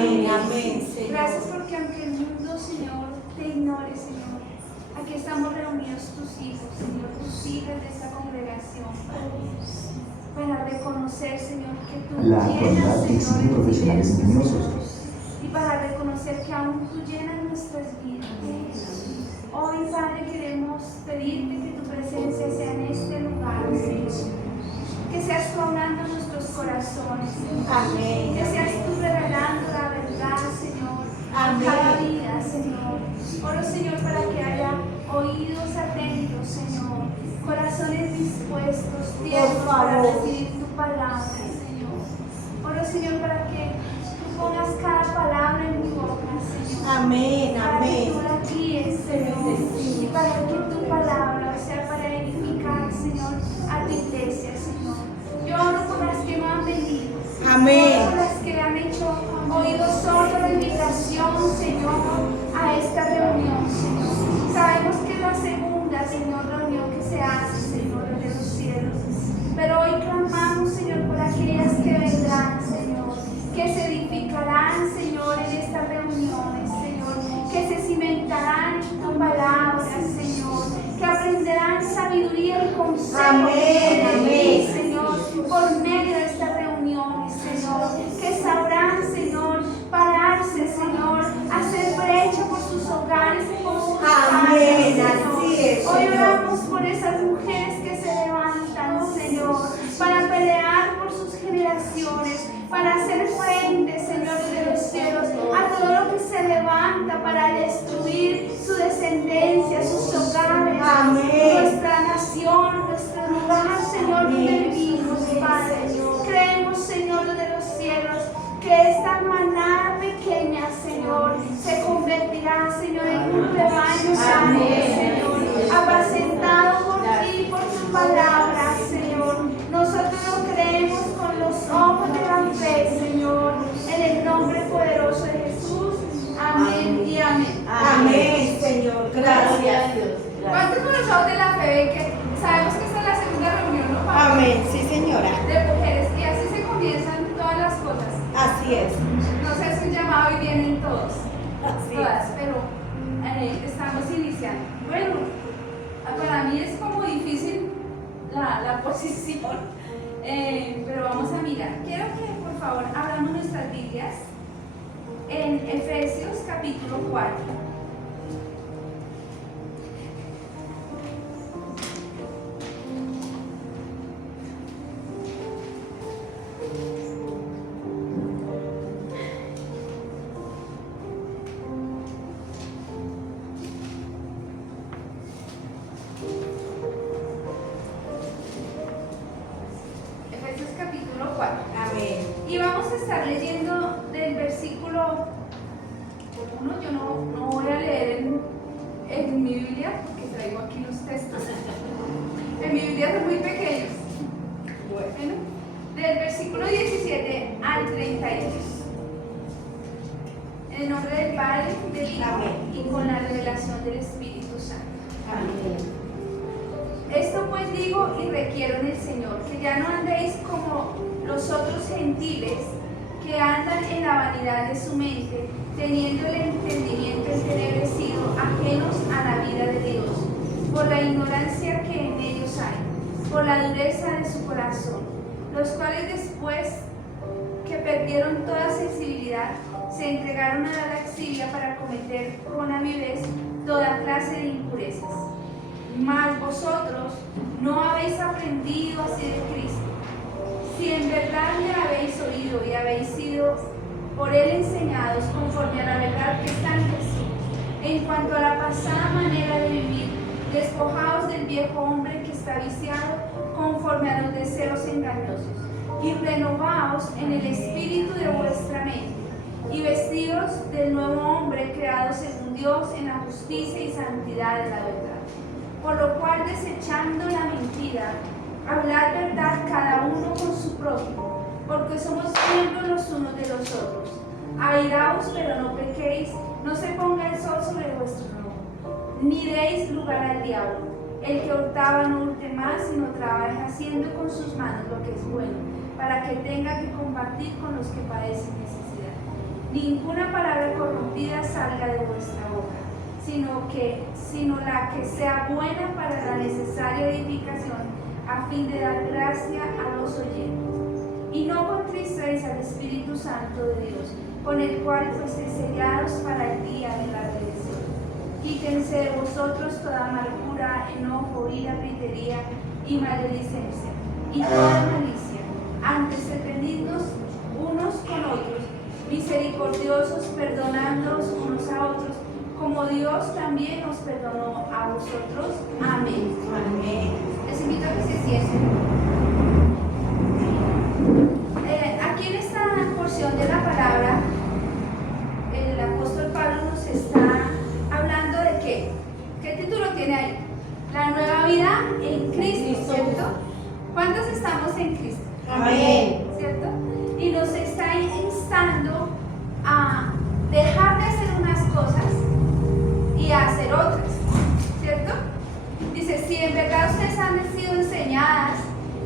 Amén, amén, Señor. Gracias porque aunque el mundo, Señor, te ignore, Señor, aquí estamos reunidos tus hijos, Señor, tus hijas de esta congregación, para reconocer, Señor, que tú La llenas, actualidad exige Señor, profesionales el ingeniosos. Señor, y para reconocer que aún tú llenas nuestras vidas. Hoy, Padre, queremos pedirte que tu presencia sea en este lugar, Señor. Que seas tú hablando en nuestros corazones, Señor. Amén. Que seas tú revelando la verdad, Señor, a Amén. cada vida, Señor. Oro, Señor, para que haya oídos atentos, Señor, corazones dispuestos, tiempos para recibir tu palabra, Señor. Oro, Señor, para que tú pongas cada palabra en mi boca, Señor. Amén, Para que amén. tú la guíes, Señor, y para que tu palabra sea para edificar, Señor, a tu iglesia, Señor. Yo oro por las que no han venido. Amén. Yo oro por las que han hecho oídos sordos la invitación, Señor, a esta reunión, Señor. Sabemos que es la segunda, Señor, reunión que se hace, Señor, desde los cielos. Pero hoy clamamos, Señor, por aquellas que vendrán, Señor, que se edificarán, Señor, en estas reuniones, Señor, que se cimentarán en tu palabra, Señor, que aprenderán sabiduría y consejo, Amén, amén. Señor, por medio de estas reuniones, Señor, que sabrán, Señor, pararse, Señor, hacer brecha por sus hogares y por sus Amén, casas, así Señor. es, Hoy Señor. oramos por esas mujeres que se levantan, Señor, para pelear por sus generaciones, para hacer frente, Señor, de los cielos, a todo lo que se levanta para destruir su descendencia, sus hogares, Amén. nuestra nación, nuestro lugar, Señor, donde vivimos, Padre. Creemos, Señor, de los cielos, que esta manada pequeña, Señor, se convertirá, Señor, en un rebaño sano, Señor, apacentado por ti y por tu palabra, Señor. Nosotros lo creemos con los ojos de la fe, Señor, en el nombre poderoso de Jesús. Amén y amén. Amén, Señor. Gracias. ¿Cuántos con los ojos de la fe ven que sabemos que esta es la segunda reunión, ¿no, Pablo? Amén, sí, señora. De mujeres, y así se comienzan todas las cosas. Así es. No sé, es un llamado y vienen todos, Así todas, es. pero estamos iniciando. Bueno, para mí es como difícil la posición, pero vamos a mirar. Quiero que por favor abramos nuestras Biblias en Efesios capítulo 4. Efesios capítulo 4. Amén. Y vamos a estar leyendo del versículo 1. Yo no voy a leer en mi Biblia, porque traigo aquí los textos. En mi Biblia son muy pequeños. Bueno, del versículo 17 al 32. En el nombre del Padre, del Hijo y con la revelación del Espíritu Santo. Amén. Esto pues digo y requiero en el Señor, que ya no andéis como los otros gentiles que andan en la vanidad de su mente, teniendo el entendimiento entenebrecido, ajenos a la vida de Dios, por la ignorancia que en ellos hay, por la dureza de su corazón, los cuales después que perdieron toda sensibilidad, se entregaron a la lascivia para cometer con avidez toda clase de impurezas. Mas vosotros no habéis aprendido así de Cristo. Si en verdad le habéis oído y habéis sido por él enseñados conforme a la verdad que está en Jesús, en cuanto a la pasada manera de vivir, despojaos del viejo hombre que está viciado conforme a los deseos engañosos, y renovaos en el espíritu de vuestra mente, y vestidos del nuevo hombre creado según Dios en la justicia y santidad de la verdad. Por lo cual, desechando la mentira, hablad verdad cada uno con su prójimo, porque somos miembros los unos de los otros. Airaos, pero no pequéis, no se ponga el sol sobre vuestro enojo, ni deis lugar al diablo. El que hurtaba no hurte más, sino trabaje haciendo con sus manos lo que es bueno, para que tenga que compartir con los que padecen necesidad. ninguna palabra corrompida salga de vuestra boca, sino la que sea buena para la necesaria edificación, a fin de dar gracia a los oyentes. Y no contristéis al Espíritu Santo de Dios, con el cual fuisteis sellados para el día de la redención. Quítense de vosotros toda amargura, enojo, ira, gritería y maledicencia, y toda malicia. Antes servidnos unos con otros, misericordiosos, perdonándonos unos a otros, como Dios también nos perdonó a vosotros. Amén. Amén. Les invito a que se sienten. Aquí en esta porción de la palabra, el apóstol Pablo nos está hablando de qué. ¿Qué título tiene ahí? La nueva vida en Cristo, ¿cierto? ¿Cuántos estamos en Cristo? Amén. ¿Cierto? Y nos está instando a dejar de hacer unas cosas y a hacer otras, ¿cierto? Dice, si en verdad ustedes han sido enseñadas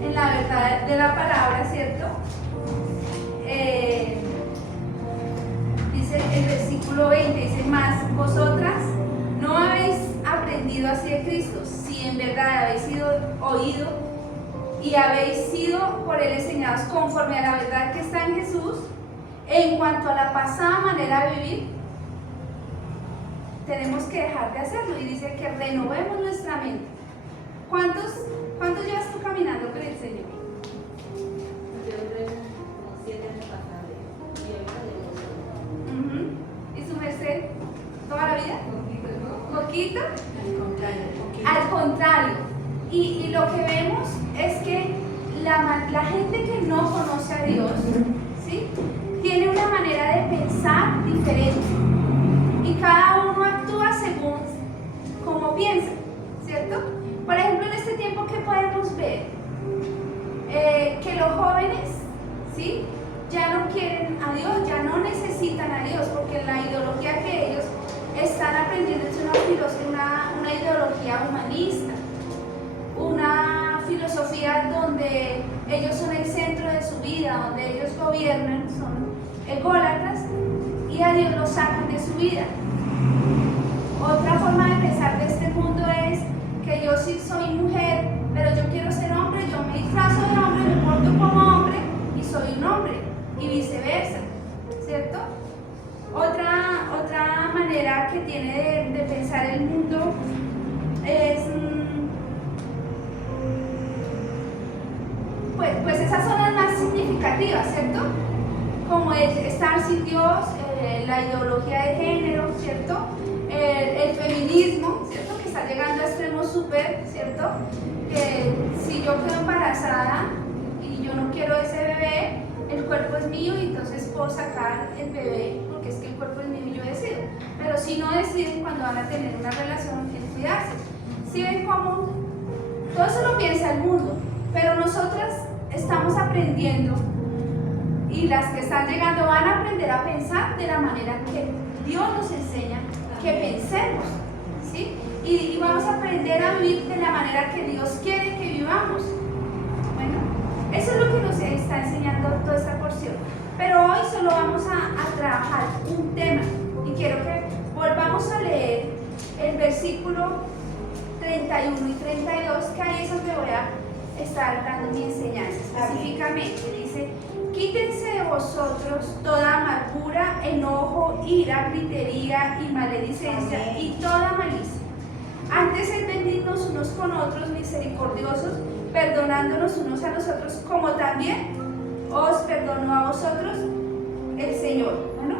en la verdad de la palabra, ¿cierto? Dice el versículo 20, dice, más vosotras no habéis aprendido así de Cristo, si en verdad habéis sido oído y habéis sido por él enseñados conforme a la verdad que está en Jesús. En cuanto a la pasada manera de vivir, tenemos que dejar de hacerlo, y dice que renovemos nuestra mente. ¿Cuántos llevas tú caminando con el Señor? Yo creo como 7 años pasados y ahorita llevo 8. ¿Y su merced? ¿Toda la vida? ¿Poquito? Poquito. Al contrario. Y lo que vemos es que la gente que no conoce a Dios, ¿sí?, tiene una manera de pensar diferente. Y cada uno actúa según como piensa, ¿cierto? Por ejemplo, en este tiempo, ¿qué podemos ver? Que los jóvenes, ¿sí?, ya no quieren a Dios, ya no necesitan a Dios, porque la ideología que ellos están aprendiendo es una ideología humanista, una filosofía donde ellos son el centro de su vida, donde ellos gobiernan, son ególatras, y a Dios lo sacan de su vida. Otra forma de pensar de este mundo es que yo sí soy mujer, pero yo quiero ser hombre, yo me disfrazo de hombre, me porto como hombre y soy un hombre, y viceversa, ¿cierto? Otra manera que tiene de pensar el mundo es, pues esas son las más significativas, ¿cierto? Como el estar sin Dios, la ideología de género, ¿cierto? El feminismo, ¿cierto? Que está llegando a extremos súper, ¿cierto? Que si yo quedo embarazada y yo no quiero ese bebé, el cuerpo es mío y entonces puedo sacar el bebé porque es que el cuerpo es mío y yo decido. Pero si no deciden cuando van a tener una relación, que cuidarse. ¿Sí ven cómo? Todo eso lo piensa el mundo, pero nosotras estamos aprendiendo, y las que están llegando van a aprender a pensar de la manera que Dios nos enseña que pensemos, ¿sí? Y vamos a aprender a vivir de la manera que Dios quiere que vivamos. Bueno, eso es lo que nos está enseñando toda esta porción. Pero hoy solo vamos a trabajar un tema, y quiero que volvamos a leer el versículo 31 y 32, que ahí es donde voy a estar dando mi enseñanza específicamente. Dice, quítense de vosotros toda amargura, enojo, ira, gritería y maledicencia. Amén. Y toda malicia. Antes servidnos unos con otros, misericordiosos, perdonándonos unos a los otros, como también os perdonó a vosotros el Señor. Bueno,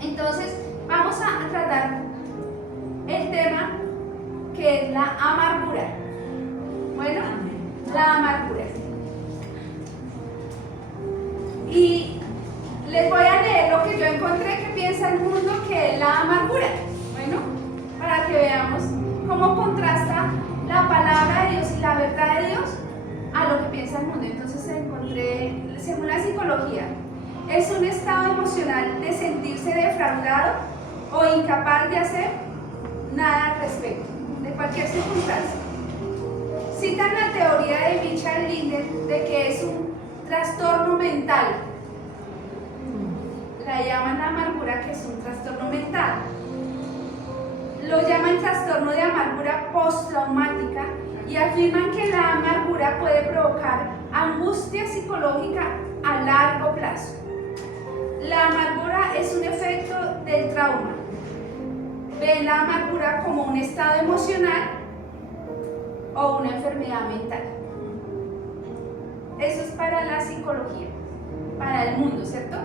entonces vamos a tratar el tema que es la amargura. Bueno, la amargura. Y les voy a leer lo que yo encontré que piensa el mundo que es la amargura. Bueno, para que veamos cómo contrasta la palabra de Dios y la verdad de Dios a lo que piensa el mundo. Entonces encontré, según la psicología, es un estado emocional de sentirse defraudado o incapaz de hacer nada al respecto, de cualquier circunstancia. Citan la teoría de Richard Linder de que es un trastorno mental. la llaman la amargura, que es un trastorno mental. Lo llaman trastorno de amargura postraumática y afirman que la amargura puede provocar angustia psicológica a largo plazo. La amargura es un efecto del trauma. Ven la amargura como un estado emocional o una enfermedad mental. Eso es para la psicología, para el mundo, ¿cierto?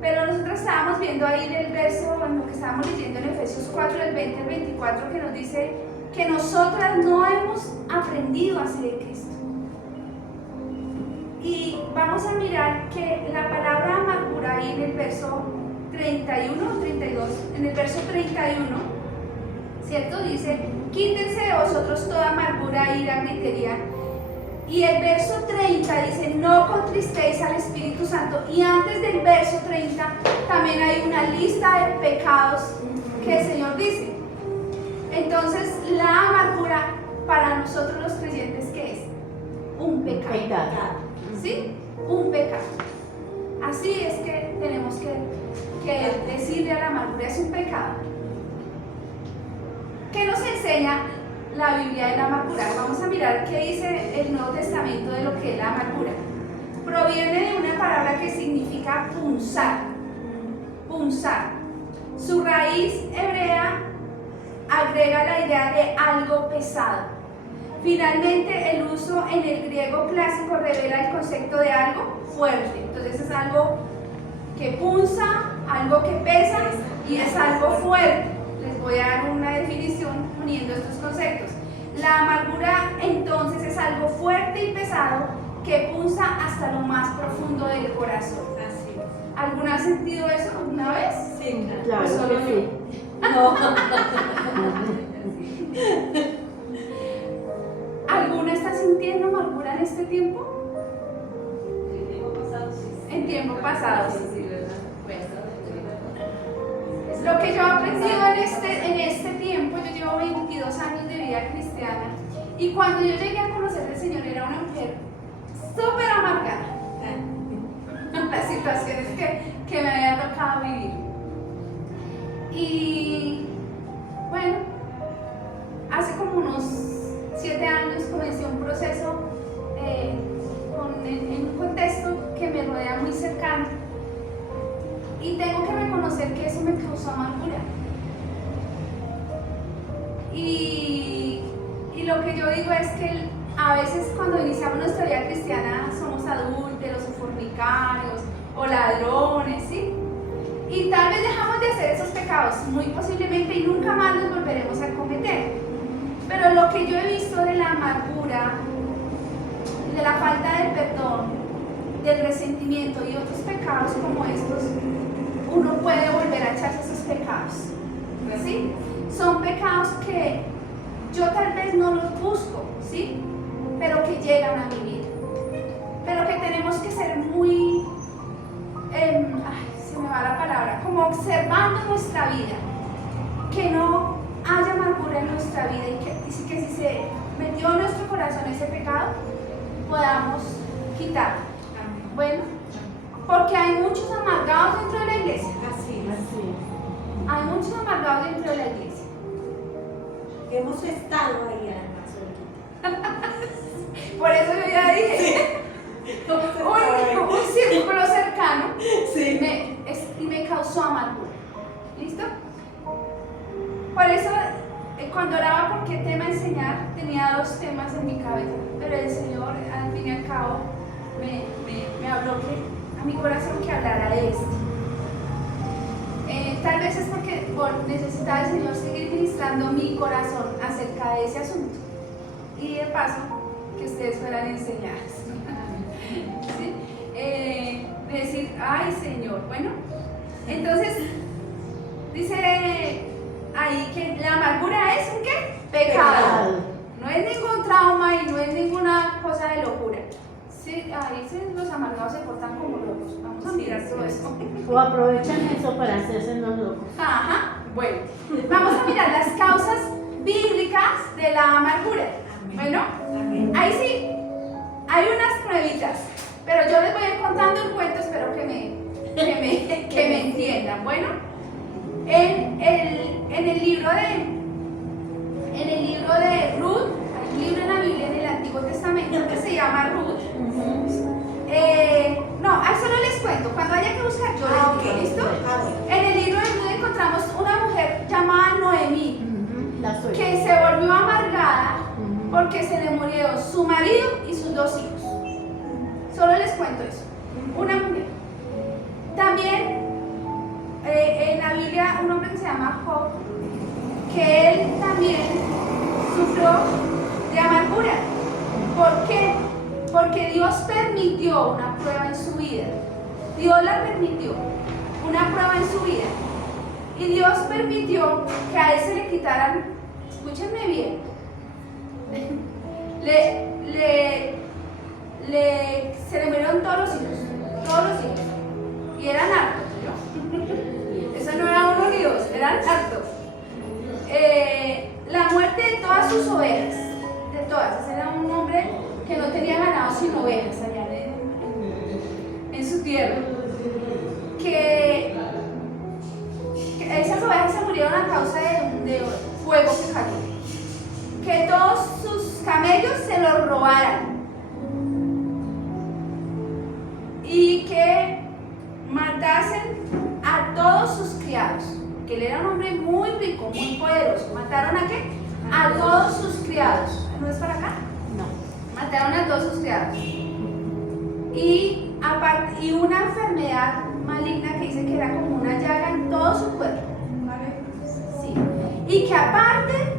Pero nosotros estábamos viendo ahí en el verso, en lo que estábamos leyendo en Efesios 4, del 20 al 24, que nos dice que nosotras no hemos aprendido a ser Cristo. Y vamos a mirar que la palabra amargura ahí en el verso 31 o 32, en el verso 31, ¿cierto? Dice, quítense de vosotros toda amargura, ira, gritería. Y el verso 30 dice, no contristéis al Espíritu Santo. Y antes del verso 30 también hay una lista de pecados que el Señor dice. Entonces, la amargura para nosotros los creyentes, ¿qué es? Un pecado. ¿Sí? Un pecado. Así es que tenemos que decirle a la amargura, es un pecado. ¿Qué nos enseña la Biblia de la amargura? Vamos a mirar qué dice el Nuevo Testamento de lo que es la amargura. Proviene de una palabra que significa punzar. Punzar. Su raíz hebrea agrega la idea de algo pesado. Finalmente, el uso en el griego clásico revela el concepto de algo fuerte. Entonces es algo que punza, algo que pesa y es algo fuerte. Les voy a dar una definición uniendo estos conceptos. La amargura entonces es algo fuerte y pesado que punza hasta lo más profundo del corazón. Así es. ¿Alguna ha sentido eso alguna vez? Sí, Claro Solo que yo. sí. No. ¿Alguna está sintiendo amargura en este tiempo? En tiempo pasado sí. En tiempo pasado, sí. Sí, ¿verdad? Bueno, lo que yo he aprendido en este tiempo, yo llevo 22 años de vida cristiana y cuando yo llegué a conocer al Señor era una mujer súper amargada. Las situaciones que me había tocado vivir. Y bueno, hace como unos 7 años comencé un proceso en un contexto que me rodea muy cercano. Y tengo que reconocer que eso me causó amargura. Y lo que yo digo es que a veces cuando iniciamos nuestra vida cristiana somos adúlteros o fornicarios o ladrones, ¿sí? Y tal vez dejamos de hacer esos pecados, muy posiblemente, y nunca más los volveremos a cometer. Pero lo que yo he visto de la amargura, de la falta de perdón, del resentimiento y otros pecados como estos, uno puede volver a echarse esos pecados, ¿sí? Son pecados que yo tal vez no los busco, ¿sí? Pero que llegan a mi vida. Pero que tenemos que ser muy, se me va la palabra, como observando nuestra vida, que no haya amargura en nuestra vida y que si se metió en nuestro corazón ese pecado, podamos quitarlo. Bueno, porque hay muchos amargados dentro de la iglesia. Así Así Hay muchos amargados dentro de la iglesia. hemos estado ahí además. Por eso yo ya dije, un círculo cercano Sí. y me causó amargura. ¿Listo? Por eso, cuando oraba por qué tema enseñar, tenía 2 temas en mi cabeza, pero el Señor, al fin y al cabo, me habló a mi corazón que hablara de esto. Tal vez es porque necesitaba el Señor seguir ministrando mi corazón acerca de ese asunto. Y de paso, que ustedes fueran enseñadas. ¿Sí? Decir, ay Señor, bueno. Entonces, dice ahí que la amargura es un ¿qué? Pecado. No es ningún trauma y no es ninguna cosa de locura. Sí, a veces los amargados se portan como locos. Vamos a mirar todo eso. O aprovechan eso para hacerse los locos. Ajá, bueno. Vamos a mirar las causas bíblicas de la amargura. Bueno, ahí sí, hay unas pruebitas, pero yo les voy a ir contando el cuento, espero que que me entiendan. Bueno, en el libro de Ruth, hay un libro en la Biblia, en el Antiguo Testamento, que se llama Ruth. No, ahí solo les cuento. Cuando haya que buscar, yo les digo, ¿listo? En el libro de Ruth encontramos una mujer llamada Noemí, que se volvió amargada porque se le murió su marido y sus 2 hijos. Solo les cuento eso. Una mujer. También en la Biblia un hombre que se llama Job, que él también sufrió de amargura. ¿Por qué? Porque Dios permitió una prueba en su vida. Dios la permitió, una prueba en su vida. Y Dios permitió que a él se le quitaran, escúchenme bien, se le murieron todos los hijos. Y eran hartos, ¿no? Eso no era uno ni dos, eran hartos. La muerte de todas sus ovejas, de todas. Ese era un hombre que no tenía ganado sino ovejas allá en su tierra. Que esas ovejas se murieron a causa de fuego que cayó. Que todos sus camellos se los robaran. Y que matasen a todos sus criados. Que él era un hombre muy rico, muy poderoso. ¿Mataron a qué? A todos sus criados. ¿No es para acá? No. Mataron a todos sus criados. Y una enfermedad maligna que dice que era como una llaga en todo su cuerpo. Sí. Y que aparte,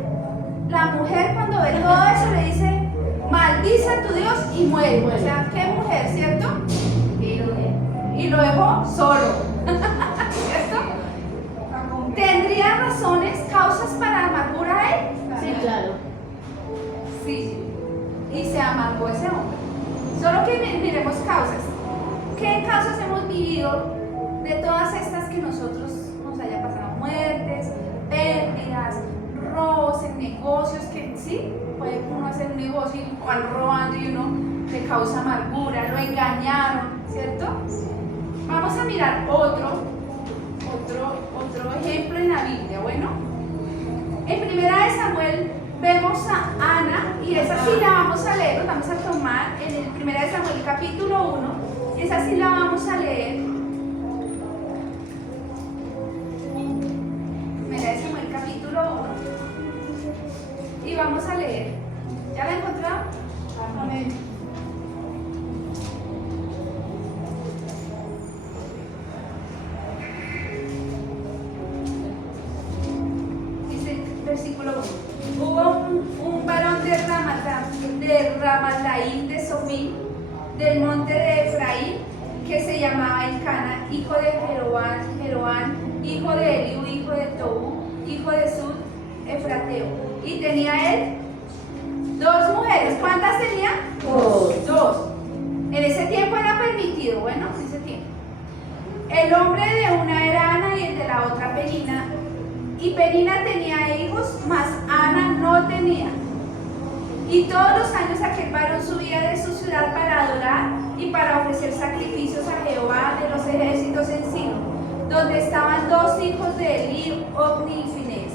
la mujer cuando ve todo eso le dice, maldice a tu Dios y muere. O sea, qué mujer, ¿cierto? Y lo dejó solo. ¿Cierto? ¿Tendría razones, causas para amargura él? Sí, claro. Sí. Y se amargó ese hombre. Solo que miremos causas. ¿Qué causas hemos vivido de todas estas que nosotros nos haya pasado? Muertes, pérdidas, robos en negocios, que sí, puede uno hacer un negocio y van robando y uno le causa amargura, lo engañaron, ¿cierto? Vamos a mirar otro ejemplo en la Biblia. Bueno, en Primera de Samuel vemos a Ana, y esa sí la vamos a leer, vamos a tomar en el Primera de Samuel capítulo 1, y esa sí la vamos a leer. Primera de Samuel capítulo 1, y vamos a leer. ¿Ya la encontraron? Amén. Versículo 1. Hubo un varón de Ramataim de Sofim, del monte de Efraín, que se llamaba Elcana, hijo de Jeroán, hijo de Eliú, hijo de Tobu, hijo de Sud, Efrateo. Y tenía él 2 mujeres. ¿Cuántas tenía? 2. En ese tiempo era permitido, bueno, en ese tiempo. El nombre de una era Ana y el de la otra Penina. Y Penina tenía hijos, mas Ana no tenía. Y todos los años aquel varón subía de su ciudad para adorar y para ofrecer sacrificios a Jehová de los ejércitos en Silo, donde estaban 2 hijos de Eli, Ofni y Finés,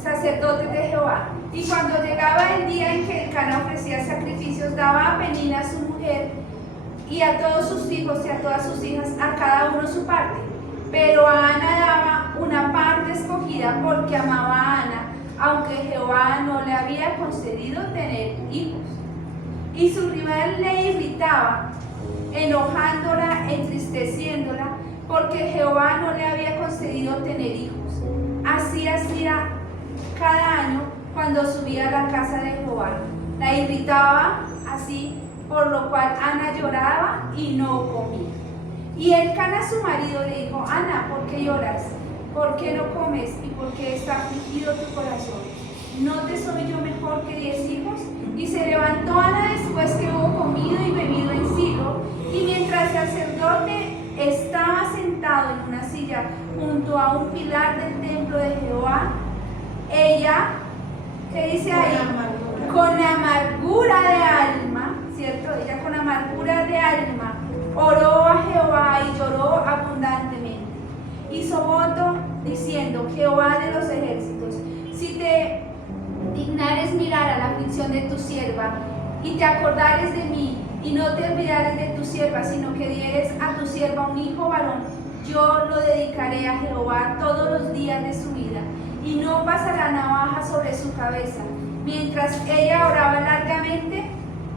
sacerdotes de Jehová. Y cuando llegaba el día en que Elcana ofrecía sacrificios, daba a Penina su mujer y a todos sus hijos y a todas sus hijas, a cada uno su parte. Pero a Ana daba una parte escogida porque amaba a Ana, aunque Jehová no le había concedido tener hijos. Y su rival le irritaba, enojándola, entristeciéndola, porque Jehová no le había concedido tener hijos. Así hacía cada año cuando subía a la casa de Jehová. La irritaba así, por lo cual Ana lloraba y no comía. Y Elcana su marido le dijo, Ana, ¿por qué lloras? ¿Por qué no comes? ¿Y por qué está afligido tu corazón? ¿No te soy yo mejor que 10 hijos? Y se levantó Ana después que hubo comido y bebido en Silo, y mientras el sacerdote estaba sentado en una silla junto a un pilar del templo de Jehová, ella, ¿qué dice ahí? Con amargura de alma, ¿cierto? Ella con amargura de alma oró a Jehová y lloró abundantemente. Hizo voto diciendo: Jehová de los ejércitos, si te dignares mirar a la aflicción de tu sierva y te acordares de mí y no te olvidares de tu sierva, sino que dieres a tu sierva un hijo varón, yo lo dedicaré a Jehová todos los días de su vida, y no pasará navaja sobre su cabeza. Mientras ella oraba largamente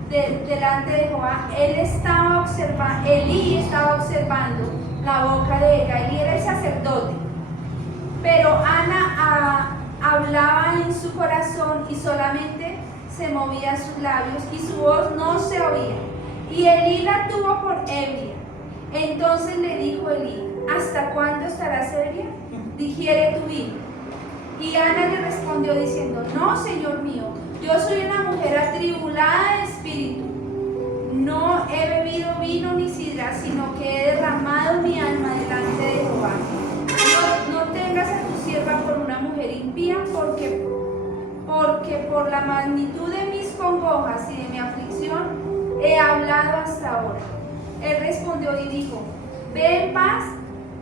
delante de Jehová, Elí estaba observando la boca de ella. Elí era el sacerdote, pero Ana hablaba en su corazón y solamente se movían sus labios y su voz no se oía. Y Elí la tuvo por ebria. Entonces le dijo Elí: ¿hasta cuándo estarás ebria? Digiere tu vino. Y Ana le respondió diciendo: no, Señor mío, yo soy una mujer atribulada de espíritu. No he bebido vino ni sidra, sino que he derramado mi alma delante de Jehová. No tengas a tu sierva por una mujer impía, porque por la magnitud de mis congojas y de mi aflicción he hablado hasta ahora. Él respondió y dijo: ve en paz,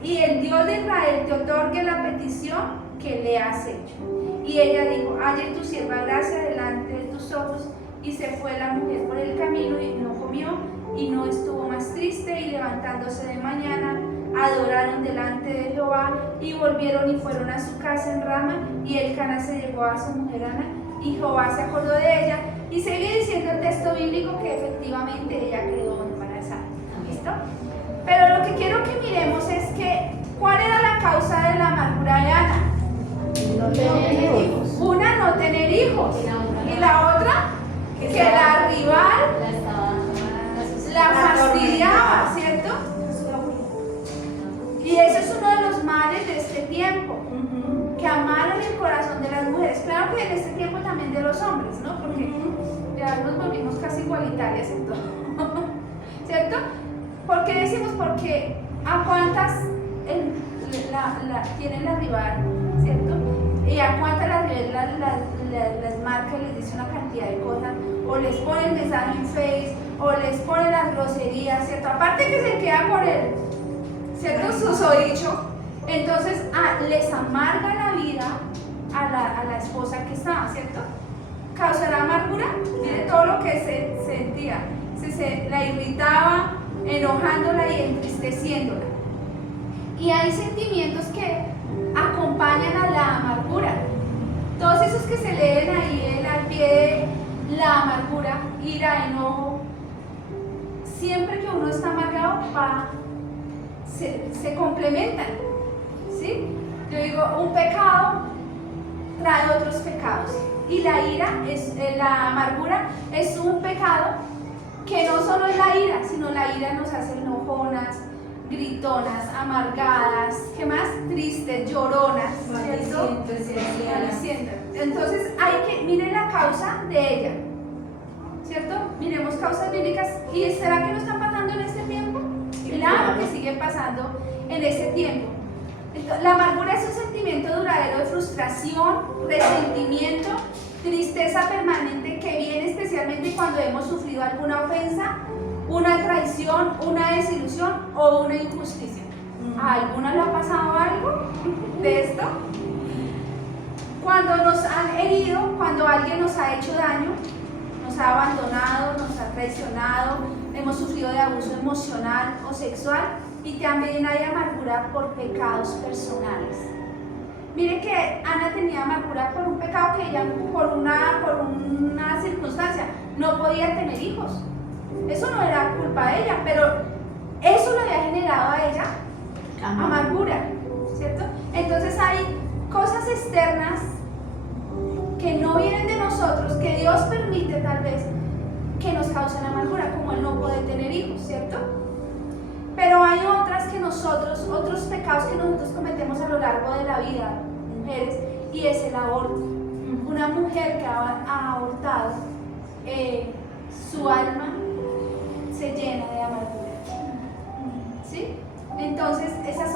y el Dios de Israel te otorgue la petición que le has hecho. Y ella dijo: halle tu sierva gracia delante de tus ojos. Y se fue la mujer por el camino y no comió y no estuvo más triste. Y levantándose de mañana, adoraron delante de Jehová y volvieron y fueron a su casa en Rama. Y Elcana se llevó a su mujer Ana, y Jehová se acordó de ella. Y sigue diciendo el texto bíblico que efectivamente ella quedó embarazada. ¿Listo? Pero lo que quiero que miremos es que ¿cuál era la causa de la amargura de Ana? No tener hijos. Una, no tener hijos. Y la otra, que la rival la fastidiaba, ¿cierto? Y ese es uno de los males de este tiempo, que amaron el corazón de las mujeres. Claro que en este tiempo también de los hombres, ¿no? Porque ya nos volvimos casi igualitarias en todo, ¿cierto? ¿Por qué decimos? Porque a cuántas tienen la rival, ¿cierto? Y a cuántas las marcas les dice una cantidad de cosas, o les ponen mensaje en Face, o les ponen las groserías, ¿cierto? Aparte que se queda con el, ¿cierto? Susodicho, entonces les amarga la vida a la esposa que estaba, ¿cierto? Causará amargura, mire todo lo que se sentía, se la irritaba, enojándola y entristeciéndola. Y hay sentimientos que acompañan a la amargura. Todos esos que se leen ahí al pie de la amargura, ira, enojo, siempre que uno está amargado se complementan, ¿sí? Yo digo, un pecado trae otros pecados, y la amargura es un pecado que no solo es la ira, sino la ira nos hace enojonas, gritonas, amargadas, ¿qué más? Tristes, lloronas, ¿cierto? Maldicientas. Entonces miren la causa de ella, ¿cierto? Miremos causas bíblicas. ¿Y será que no están pasando en este tiempo? Claro que siguen pasando en este tiempo. Entonces, la amargura es un sentimiento duradero de frustración, resentimiento, tristeza permanente que viene especialmente cuando hemos sufrido alguna ofensa, una traición, una desilusión o una injusticia. ¿A alguna le ha pasado algo de esto? Cuando nos han herido, cuando alguien nos ha hecho daño, nos ha abandonado, nos ha traicionado, hemos sufrido de abuso emocional o sexual, y también hay amargura por pecados personales. Mire que Ana tenía amargura por un pecado que ella, por una circunstancia, no podía tener hijos. Eso no era culpa de ella, pero eso le había generado a ella amargura, ¿cierto? Entonces hay cosas externas que no vienen de nosotros, que Dios permite tal vez que nos causen amargura, como el no poder tener hijos, ¿cierto? Pero hay otras otros pecados que nosotros cometemos a lo largo de la vida, mujeres, y es el aborto. Una mujer que ha abortado, su alma se llena de amargura, ¿sí? Entonces esos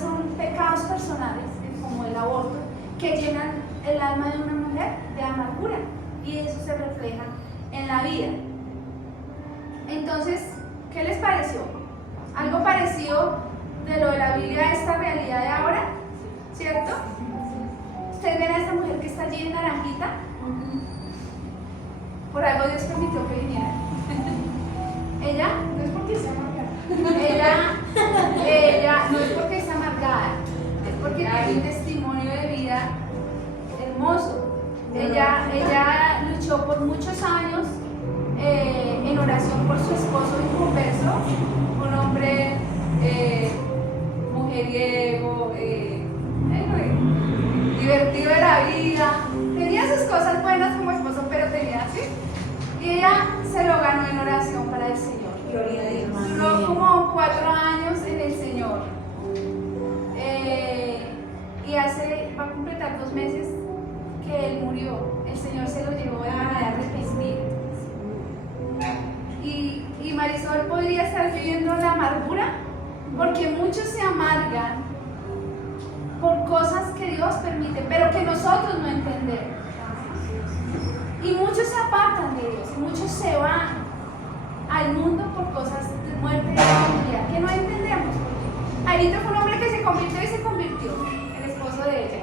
son pecados personales, como el aborto, que llenan el alma de una mujer de amargura, y eso se refleja en la vida. Entonces ¿Qué les pareció? ¿Algo parecido de lo de la Biblia a esta realidad de ahora? ¿Cierto? ¿Ustedes ven a esta mujer que está allí en naranjita? Por algo Dios permitió que viniera. Ella No es porque sea amargada. ella no es porque es amargada, es porque tiene un testimonio de vida hermoso. Ella luchó por muchos años en oración por su esposo inconverso, un hombre mujeriego, divertido de la vida, tenía sus cosas buenas como esposo, pero tenía así. Y ella se lo ganó en oración para el Señor. Gloria a Dios. Duró como 4 años en el Señor. Y va a completar 2 meses que él murió. El Señor se lo llevó de manera repentina. Y Marisol podría estar viviendo la amargura, porque muchos se amargan por cosas que Dios permite, pero que nosotros no entendemos. Y muchos se apartan de Dios, y muchos se van al mundo por cosas de muerte y de familia que no entendemos. Ahorita fue un hombre que se convirtió y se convirtió, el esposo de ella.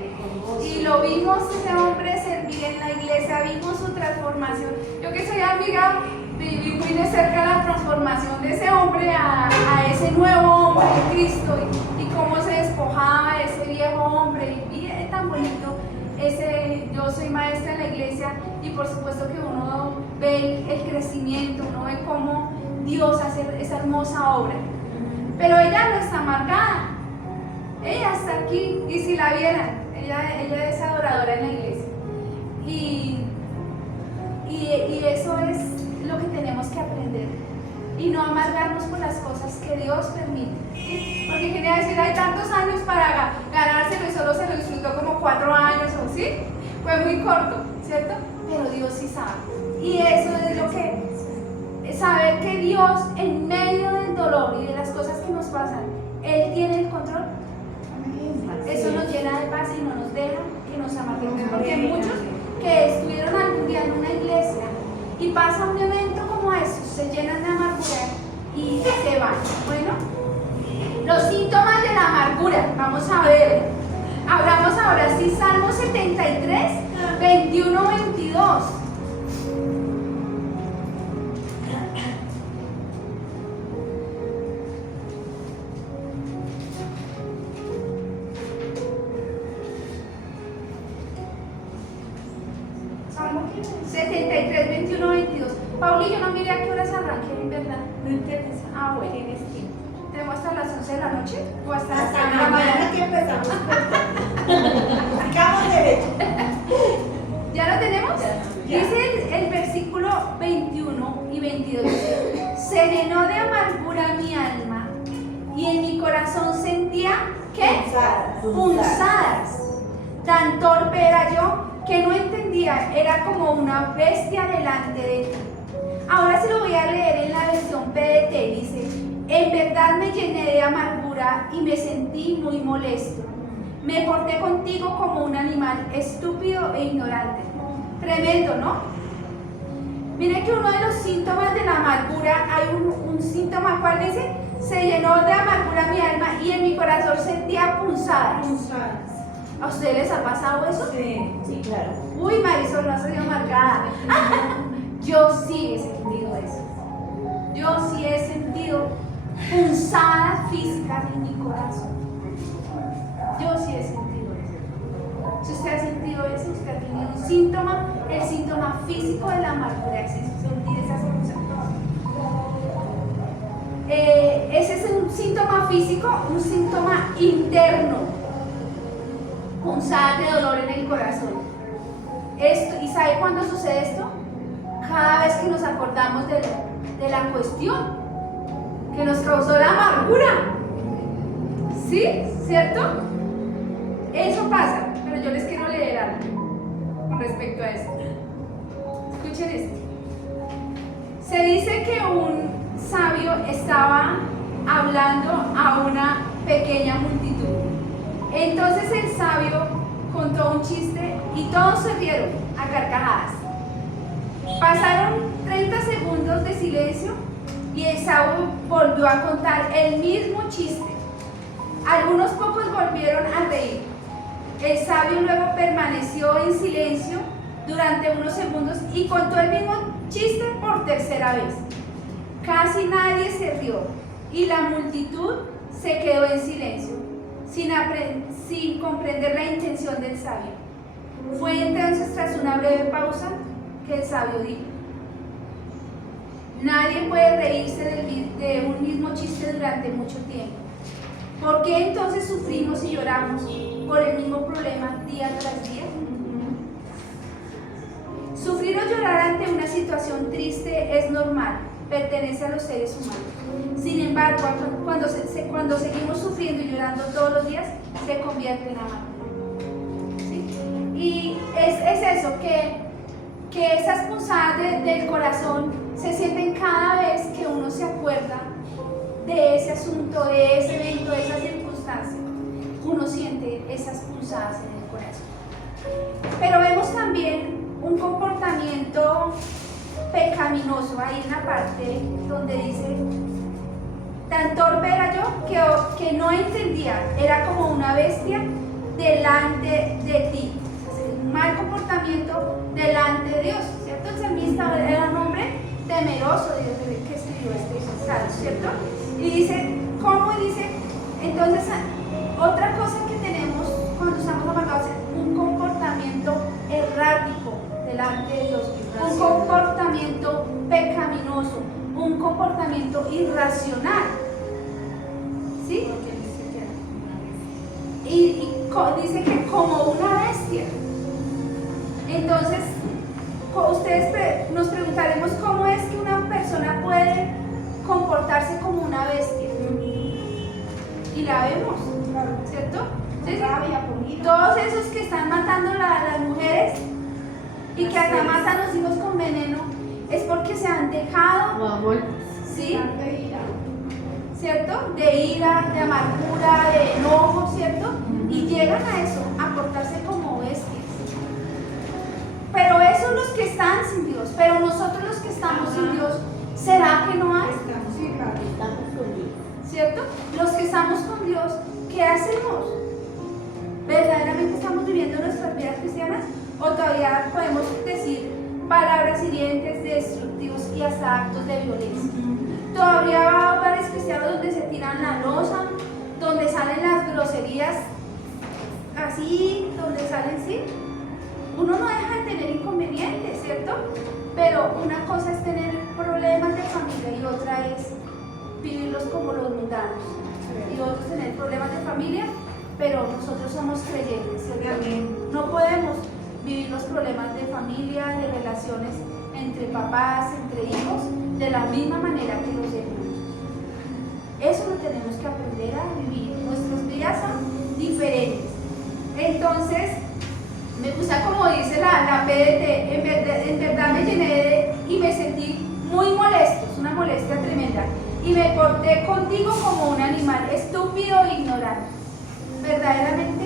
Y lo vimos ese hombre servir en la iglesia, vimos su transformación. Yo que soy amiga, viví muy de cerca la transformación de ese hombre a ese nuevo hombre de Cristo y cómo se despojaba de ese viejo hombre. Y vi tan bonito yo soy maestra en la iglesia y por supuesto que uno ve el crecimiento, uno ve cómo Dios hace esa hermosa obra. Pero ella no está amargada, ella está aquí, y si la vieran, ella es adoradora en la iglesia. Y eso es lo que tenemos que aprender, y no amargarnos por las cosas que Dios permite, ¿sí? Porque quería decir, hay tantos años para ganárselo y solo se lo disfrutó como 4 años, ¿o sí? Fue muy corto, ¿cierto? Pero Dios sí sabe, y eso es lo que, saber que Dios en medio del dolor y de las cosas que nos pasan, Él tiene el control. Eso nos llena de paz y no nos deja que nos amarguemos, porque muchos que estuvieron algún día en una iglesia y pasa un evento como eso, se llenan de amargura y se van. Bueno, los síntomas de la amargura, vamos a ver. Hablamos ahora sí, Salmo 73, 21, 22. ¿Salmo qué? 73, 21, 22. Pauli, yo no miré a qué horas arranqué, en verdad. No entiendes. Ah, bueno. Tienes tiempo. ¿Tenemos hasta las 11 de la noche? ¿O hasta las Hasta 3 de la mañana mañana? que empezamos. Sigamos derecho. ¿Ya lo tenemos? Ya. Dice el versículo 21 y 22. Dice, se llenó de amargura mi alma y en mi corazón sentía, ¿qué? Punzadas. Tan torpe era yo que no entendía, era como una bestia delante de ti. Ahora se lo voy a leer en la versión PDT. Dice, en verdad me llené de amargura y me sentí muy molesto. Me porté contigo como un animal estúpido e ignorante. Tremendo, ¿no? Mire que uno de los síntomas de la amargura, hay un síntoma, ¿cuál dice? Se llenó de amargura mi alma y en mi corazón sentía punzadas. ¿A ustedes les ha pasado eso? Sí, sí, claro. Uy, Marisol, no soy amargada. Yo sí he sentido eso. Yo sí he sentido punzadas físicas en mi corazón. Yo sí he sentido eso. Si usted ha sentido eso, usted ha tenido un síntoma, el síntoma físico de la amargura, es sentir esas punzadas. Ese es un síntoma físico, un síntoma interno. Punzadas de dolor en el corazón. ¿Y sabe cuándo sucede esto? Cada vez que nos acordamos de la cuestión que nos causó la amargura. ¿Sí? ¿Cierto? Eso pasa, pero yo les quiero leer algo con respecto a esto. Escuchen esto. Se dice que un sabio estaba hablando a una pequeña multitud. Entonces el sabio contó un chiste y todos se rieron a carcajadas. Pasaron 30 segundos de silencio y Esaú volvió a contar el mismo chiste. Algunos pocos volvieron a reír. El sabio luego permaneció en silencio durante unos segundos y contó el mismo chiste por tercera vez. Casi nadie se rió y la multitud se quedó en silencio, sin comprender la intención del sabio. Fue entonces, tras una breve pausa, que el sabio dijo: nadie puede reírse de un mismo chiste durante mucho tiempo. ¿Por qué entonces sufrimos y lloramos por el mismo problema día tras día? Sufrir o llorar ante una situación triste es normal, pertenece a los seres humanos. Sin embargo, cuando seguimos sufriendo y llorando todos los días, se convierte en amargura. ¿Sí? Y es eso, que esas punzadas del corazón se sienten cada vez que uno se acuerda de ese asunto, de ese evento, de esa circunstancia. Uno siente esas punzadas en el corazón. Pero vemos también un comportamiento pecaminoso ahí en la parte donde dice: tan torpe era yo que no entendía, era como una bestia delante de ti. Un mal comportamiento delante de Dios, ¿cierto? El salmista era un hombre temeroso de Dios, que escribió este salmo, ¿cierto? Y dice, ¿cómo dice? Entonces, otra cosa que tenemos cuando estamos amargados es un comportamiento errático delante de Dios, un comportamiento pecaminoso, un comportamiento irracional. ¿Sí? Y dice que como una bestia. Entonces, ustedes nos preguntaremos cómo es que una persona puede comportarse como una bestia. Y la vemos, ¿cierto? Entonces, todos esos que están matando a las mujeres y que hasta matan a los hijos con veneno, es porque se han dejado, ¿sí? ¿Cierto? De ira, de amargura, de enojo, ¿cierto? Y llegan a eso, a portarse como bestias. Pero esos los que están sin Dios, pero nosotros los que estamos sin Dios, ¿será que no hay? ¿Cierto? Los que estamos con Dios, ¿qué hacemos? ¿Verdaderamente estamos viviendo nuestras vidas cristianas? ¿O todavía podemos decir palabras hirientes, destructivos y hasta actos de violencia? Todavía va a hogares cristianos donde se tiran la loza, donde salen las groserías así, donde salen, sí. Uno no deja de tener inconvenientes, ¿cierto? Pero una cosa es tener problemas de familia y otra es vivirlos como los mundanos. Y otros tener problemas de familia, pero nosotros somos creyentes, ¿cierto? No podemos vivir los problemas de familia, de relaciones entre papás, entre hijos, de la misma manera que los demás. Eso lo tenemos que aprender a vivir. Nuestras vidas son diferentes. Entonces, me gusta como dice la PDT, en verdad me llené y me sentí muy molesto, es una molestia tremenda. Y me porté contigo como un animal estúpido e ignorante. Verdaderamente,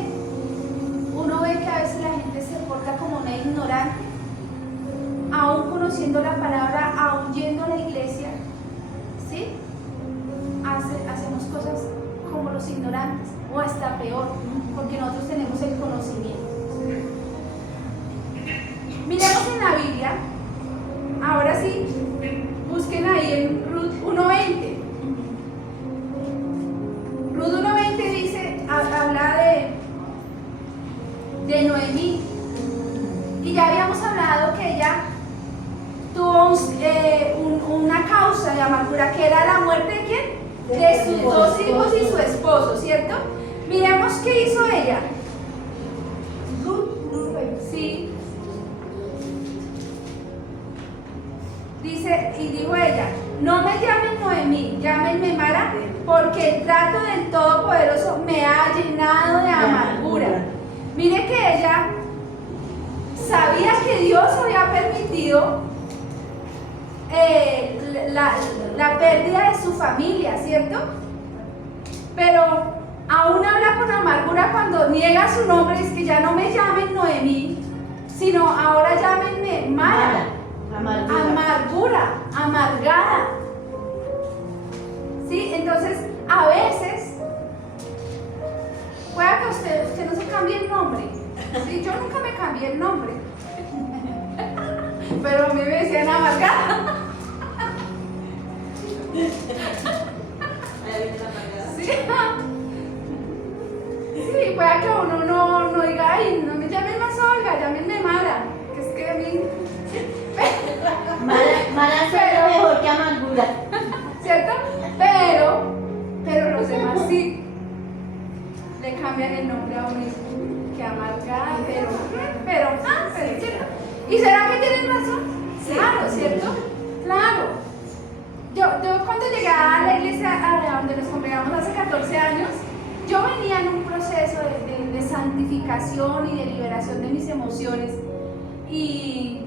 uno ve que a veces la gente se porta como una ignorante, aún conociendo la palabra, aún yendo a la iglesia, ¿sí? Hacemos cosas como los ignorantes, o hasta peor, porque nosotros tenemos el conocimiento. Miremos en la Biblia, ahora sí, busquen ahí en Ruth 1:20. Ruth 1:20 dice, habla de Noemí, y ya habíamos hablado que ella tuvo una causa de amargura, que era la muerte de ¿quién? De sus dos hijos y su esposo, ¿cierto? Miremos qué hizo ella. Sí. Dice, y dijo ella, no me llamen Noemí, llámenme Mara, porque el trato del Todopoderoso me ha llenado de amargura. Mire que ella sabía que Dios había permitido la pérdida de su familia, ¿cierto? Pero aún habla con amargura cuando niega su nombre, es que ya no me llamen Noemí, sino ahora llámenme Mara. Amargura, amargada. ¿Sí? Entonces, a veces, pueda que usted no se cambie el nombre. ¿Sí? Yo nunca me cambié el nombre. Pero a mí me decían amargada. Sí. Sí, pueda que uno no diga, ay, no me llamen más Olga, llámenme Mara. Que es que a mí. Mala suena mejor que amargura. ¿Cierto? Pero los demás sí le cambian el nombre a uno mismo. Que amargada, pero, ¿cierto? ¿Y será que tienen razón? Sí. Claro, ¿cierto? Claro. Yo cuando llegué a la iglesia a donde nos congregamos hace 14 años, yo venía en un proceso de santificación y de liberación de mis emociones y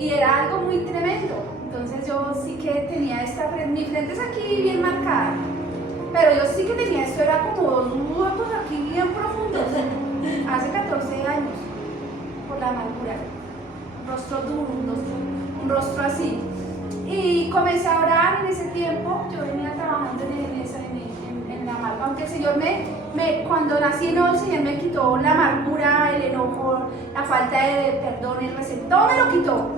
era algo muy tremendo. Entonces yo sí que tenía mi frente es aquí bien marcada, pero yo sí que tenía esto, era como dos huecos aquí bien profundos, hace 14 años, por la amargura, rostro duro, un rostro así. Y comencé a orar en ese tiempo. Yo venía trabajando en la amargura, aunque el Señor cuando nací de nuevo, el Señor me quitó la amargura, el enojo, la falta de perdón, el resentimiento, todo me lo quitó.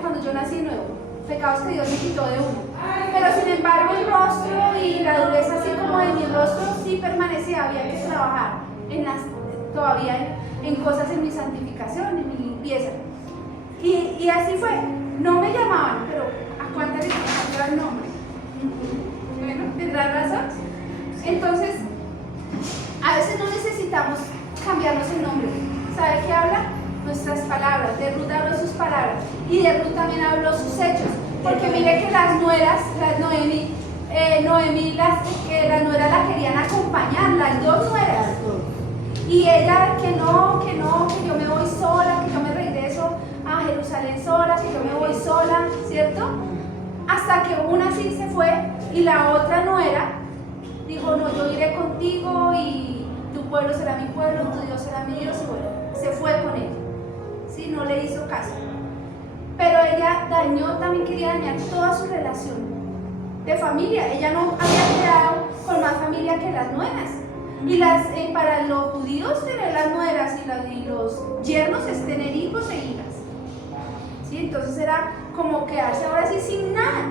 Cuando yo nací de nuevo, pecados que Dios me quitó de uno. Pero sin embargo el rostro y la dureza así como de mi rostro sí permanecía, había que trabajar todavía en cosas en mi santificación, en mi limpieza. Y así fue. No me llamaban, pero ¿a cuántas les cambió el nombre? Bueno, ¿tendrán razón? Entonces, a veces no necesitamos cambiarnos el nombre. ¿Sabe qué habla? Nuestras palabras. De Ruth habló sus palabras y de Ruth también habló sus hechos. Porque mire que las nueras, las Noemí, las nueras la querían acompañar, las dos nueras. Y ella que yo me voy sola, que yo me regreso a Jerusalén sola, que yo me voy sola, ¿cierto? Hasta que una sí se fue y la otra nuera dijo, no, yo iré contigo y tu pueblo será mi pueblo, tu Dios será mi Dios, y bueno, se fue con él, ¿sí? No le hizo caso. Pero ella también quería dañar toda su relación de familia. Ella no había quedado con más familia que las nueras. Y para los judíos tener las nueras y los yernos es tener hijos e hijas. ¿Sí? Entonces era como quedarse ahora sí sin nada.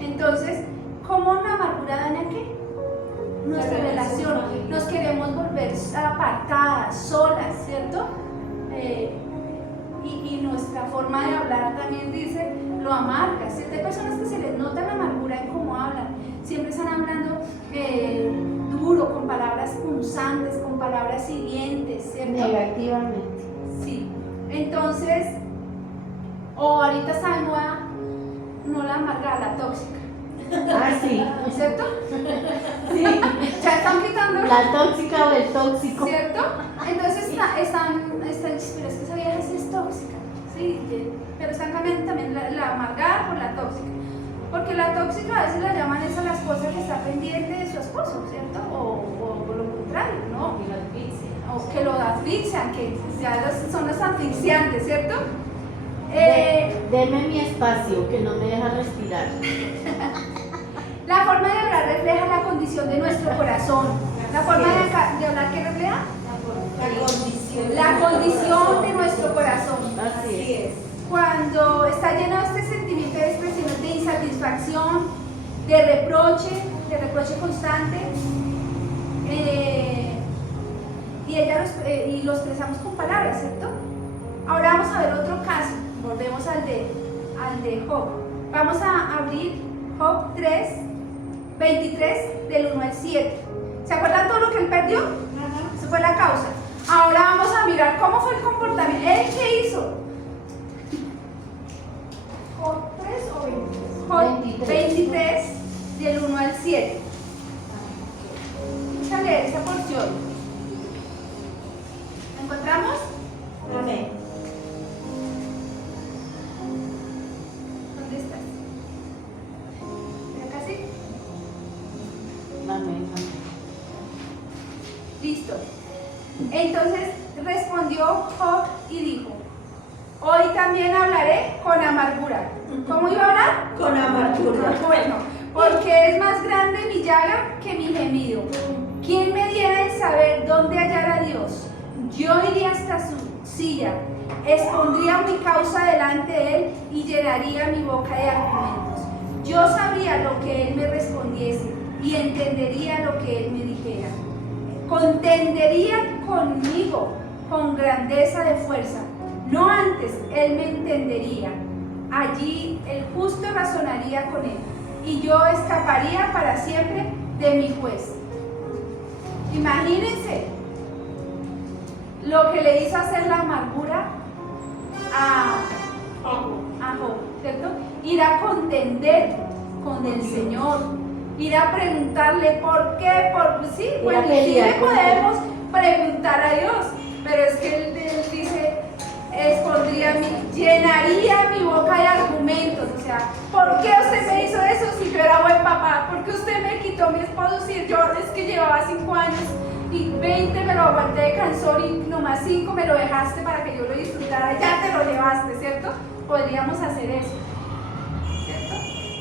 Entonces, ¿cómo una amargura daña qué? Nuestra relación. Nos queremos volver apartadas, solas, ¿cierto? Y nuestra forma de hablar también dice, lo amarga. ¿Cierto? Hay personas que se les nota la amargura en cómo hablan. Siempre están hablando duro, con palabras punzantes, con palabras hirientes, ¿cierto? Negativamente. Sí. Entonces, o ahorita está de moda, no la amargada, la tóxica. Ah, sí. ¿Cierto? Sí. Ya están quitando La tóxica o el tóxico. ¿cierto? Entonces pero es que esa vieja sí es tóxica, ¿sí? Pero están cambiando también la amargada por la tóxica. Porque la tóxica a veces la llaman a las cosas que está pendiente de su esposo, ¿cierto? O por lo contrario, ¿no? O que lo asfixian, que ya son los asfixiantes, ¿cierto? Deme mi espacio, que no me deja respirar. La forma de hablar refleja la condición de nuestro corazón. La forma de hablar que refleja la condición de nuestro corazón. Así es. Cuando está lleno de este sentimiento de expresiones de insatisfacción, de reproche constante, y lo expresamos con palabras, ¿cierto? Ahora vamos a ver otro caso. Volvemos al de Job. Vamos a abrir Job 3, 23 del 1 al 7. ¿Se acuerdan todo lo que él perdió? Esa fue la causa. Ahora vamos a mirar cómo fue el comportamiento. ¿Él qué hizo? ¿Job 3 o 23? Job 23 del 1 al 7. Vamos a leer esa porción. ¿La encontramos? Amén. ¿Dónde estás? ¿Acá sí? Amén. Listo. Entonces respondió Job y dijo, hoy también hablaré con amargura. ¿Cómo iba a hablar? Con amargura. Bueno, porque es más grande mi llaga que mi gemido. ¿Quién me diera el saber dónde hallar a Dios? Yo iría hasta su silla, expondría mi causa delante de él y llenaría mi boca de argumentos. Yo sabría lo que él me respondiese y entendería lo que él me dijera. Contendería conmigo con grandeza de fuerza. No antes él me entendería. Allí el justo razonaría con él y yo escaparía para siempre de mi juez. Imagínense lo que le hizo hacer la amargura a Job, ¿cierto? Ir a contender con el Señor, ir a preguntarle por qué, sí, bueno, sí le podemos preguntar a Dios, pero es que él dice, llenaría mi boca de argumentos, o sea, ¿por qué usted me hizo eso si yo era buen papá? ¿Por qué usted me quitó mi esposo si yo es que llevaba 5 años y 20 me lo aguanté de cansón y nomás 5 me lo dejaste para que yo lo disfrutara? Ya te lo llevaste, ¿cierto? Podríamos hacer eso, ¿cierto?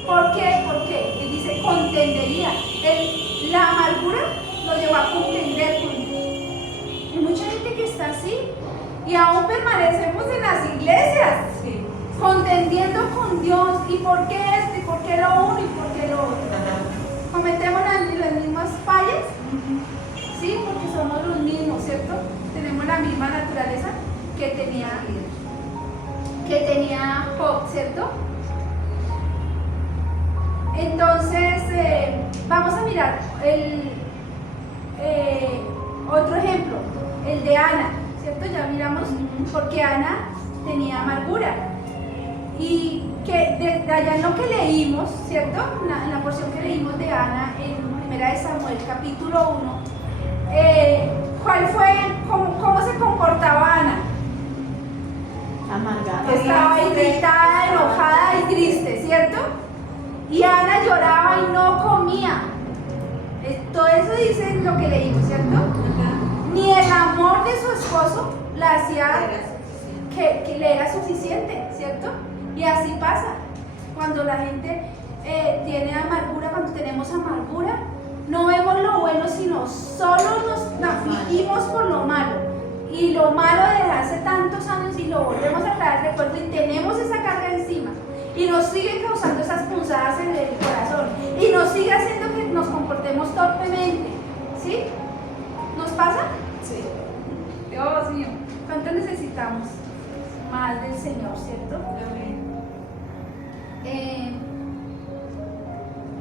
¿Por qué? Porque él dice contendería. La amargura lo llevó a contender con Dios. Hay mucha gente que está así y aún permanecemos en las iglesias, sí, contendiendo con Dios. ¿Y por qué esto? ¿Y por qué lo uno? ¿Y por qué lo otro? Cometemos las mismas fallas, sí, porque somos los mismos, ¿cierto? Tenemos la misma naturaleza que tenía Job, ¿cierto? Entonces, vamos a mirar otro ejemplo, el de Ana, ¿cierto? Ya miramos porque Ana tenía amargura. Y que de allá en lo que leímos, ¿cierto? En la porción que leímos de Ana en 1 de Samuel, capítulo 1, ¿cuál fue, cómo se comportaba Ana? Amargada. Estaba irritada, enojada y triste, ¿cierto? Y Ana lloraba y no comía. Todo eso dice lo que leímos, ¿cierto? Ni el amor de su esposo la hacía que le era suficiente, ¿cierto? Y así pasa. Cuando la gente tiene amargura, cuando tenemos amargura, no vemos lo bueno, sino solo nos afligimos por lo malo. Y lo malo de hace tantos años y lo volvemos a traer recuerdo y tenemos esa carga encima. Y nos sigue causando esas punzadas en el corazón. Y nos sigue haciendo que nos comportemos torpemente. ¿Sí? ¿Nos pasa? Sí. Dios mío, ¿cuánto necesitamos más del Señor, cierto? Amén.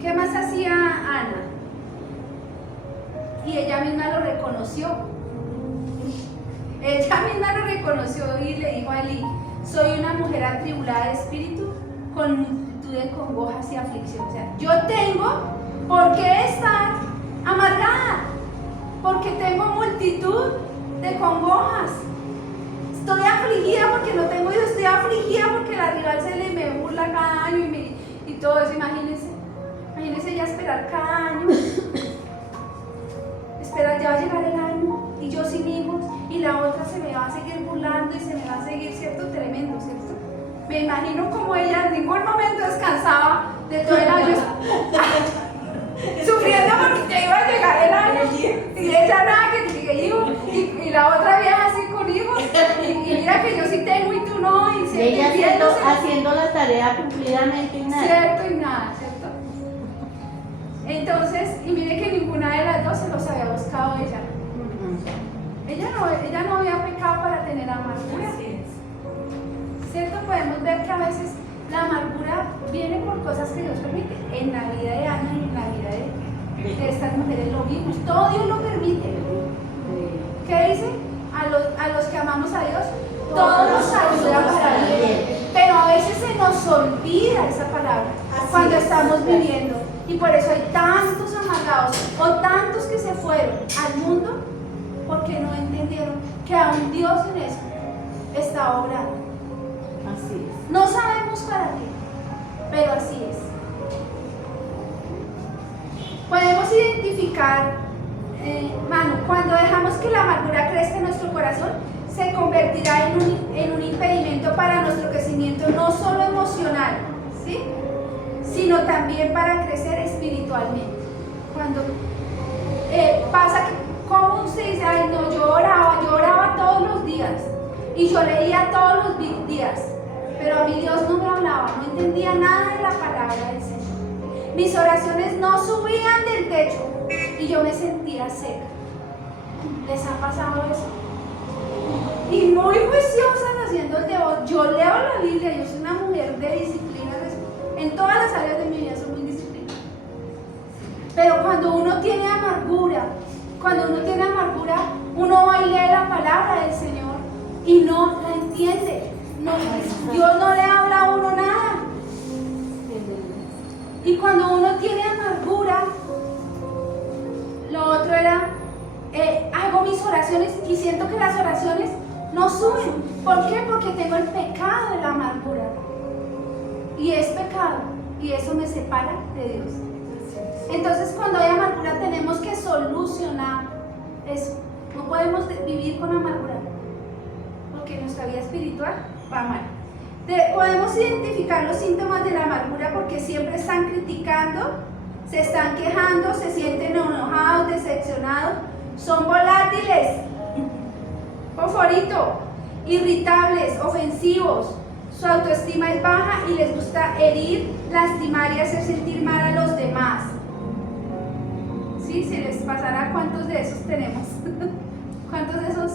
¿Qué más hacía Ana? Y ella misma lo reconoció. Ella misma lo reconoció y le dijo a Elí: soy una mujer atribulada de espíritu, con multitud de congojas y aflicción. O sea, yo tengo por qué estar amargada, porque tengo multitud de congojas. Estoy afligida porque no tengo hijos, estoy afligida porque la rival se le me burla cada año y todo eso. Imagínense ya esperar cada año, esperar, ya va a llegar el año y yo sin hijos y la otra se me va a seguir burlando y se me va a seguir, ¿cierto? Tremendo, ¿cierto? Me imagino como ella en ningún momento descansaba de todo el año sufriendo porque ya iba a llegar el año y ella nada que hijo y la otra vieja así con hijos y mira que yo sí tengo y tú no y ella haciendo la tarea cumplidamente y nada. Cierto y nada, ¿cierto? Entonces, y mire que ninguna de las dos se los había buscado ella. Ella no había pecado para tener amargura. ¿Cierto? Podemos ver que a veces la amargura viene por cosas que Dios permite. En la vida de Ana y en la vida de estas mujeres lo vimos. Todo Dios lo permite. ¿Qué dice? A los que amamos a Dios, todo nos ayuda para bien. Pero a veces se nos olvida esa palabra cuando estamos viviendo. Y por eso hay tantos amargados o tantos que se fueron al mundo porque no entendieron que aún Dios en eso está obrando. Así es. No sabemos para qué, pero así es. Podemos identificar, cuando dejamos que la amargura crezca en nuestro corazón, se convertirá en un impedimento para nuestro crecimiento, no solo emocional, ¿sí? sino también para crecer espiritualmente. Cuando pasa que, ¿cómo usted dice? Ay, no, yo oraba todos los días y yo leía todos los días, pero a mí Dios no me hablaba, no entendía nada de la palabra del Señor. Mis oraciones no subían del techo y yo me sentía seca. ¿Les ha pasado eso? Y muy juiciosas haciendo el devoto. Yo leo la Biblia, yo soy una mujer de disciplina, en todas las áreas de mi vida soy muy disciplinada. Pero cuando uno tiene amargura, uno va y lee la palabra del Señor y no la entiende. No, Dios no le habla a uno nada. Y cuando uno tiene amargura, lo otro era, hago mis oraciones y siento que las oraciones no suben. ¿Por qué? Porque tengo el pecado de la amargura. Y es pecado. Y eso me separa de Dios. Entonces, cuando hay amargura, tenemos que solucionar eso. No podemos vivir con amargura, porque nuestra vida espiritual va mal. Podemos identificar los síntomas de la amargura porque siempre están criticando, se están quejando, se sienten enojados, decepcionados, son volátiles, fosforito, irritables, ofensivos, su autoestima es baja y les gusta herir, lastimar y hacer sentir mal a los demás. ¿Sí? Si les pasará, ¿cuántos de esos tenemos? ¿Cuántos de esos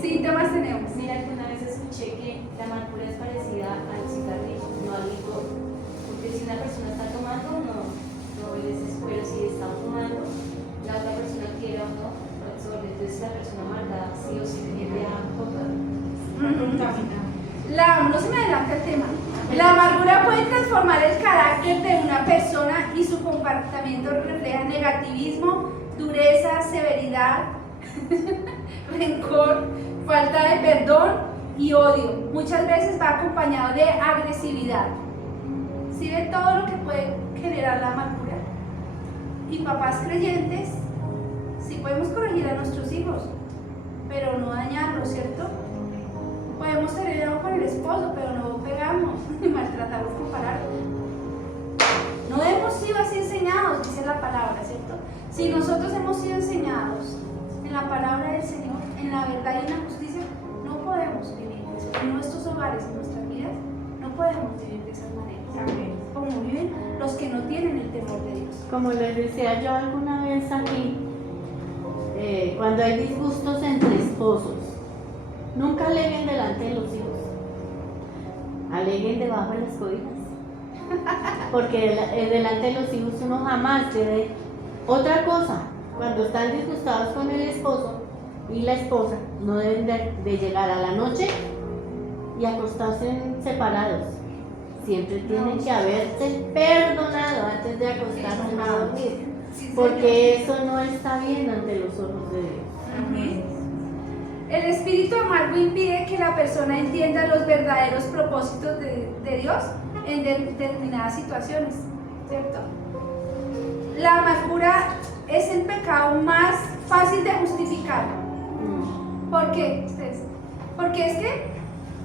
síntomas tenemos? Mira que una vez escuché que la amargura es parecida al cigarrillo, no al licor. Porque si una persona está tomando, no es, pero si está fumando, la otra persona quiere o no, absorbe. Entonces la persona amarga sí o sí tiende a contaminar. No se me adelanta el tema. La amargura puede transformar el carácter de una persona y su comportamiento refleja negativismo, dureza, severidad, rencor, falta de perdón y odio. Muchas veces va acompañado de agresividad. ¿Sí ve todo lo que puede generar la amargura? Y papás creyentes, sí podemos corregir a nuestros hijos, pero no dañarlos, ¿cierto? Podemos tener algo con el esposo, pero no pegarnos ni maltratarlos con palabras. No hemos sido así enseñados, dice la palabra, ¿cierto? Si nosotros hemos sido enseñados en la palabra del Señor, en la verdad y en la justicia, no podemos vivir eso. En nuestros hogares, en nuestras vidas, no podemos vivir de esas maneras. Como viven los que no tienen el temor de Dios. Como les decía yo alguna vez aquí, cuando hay disgustos entre esposos, nunca aleguen delante de los hijos, aleguen debajo de las cobijas, porque delante de los hijos uno jamás debe. Otra cosa, cuando están disgustados con el esposo y la esposa, no deben de llegar a la noche y acostarse separados. Siempre tienen que haberse perdonado antes de acostarse a dormir, porque eso no está bien ante los ojos de Dios. El espíritu amargo impide que la persona entienda los verdaderos propósitos de Dios en determinadas situaciones, ¿cierto? La amargura es el pecado más fácil de justificar. ¿Por qué? Porque es que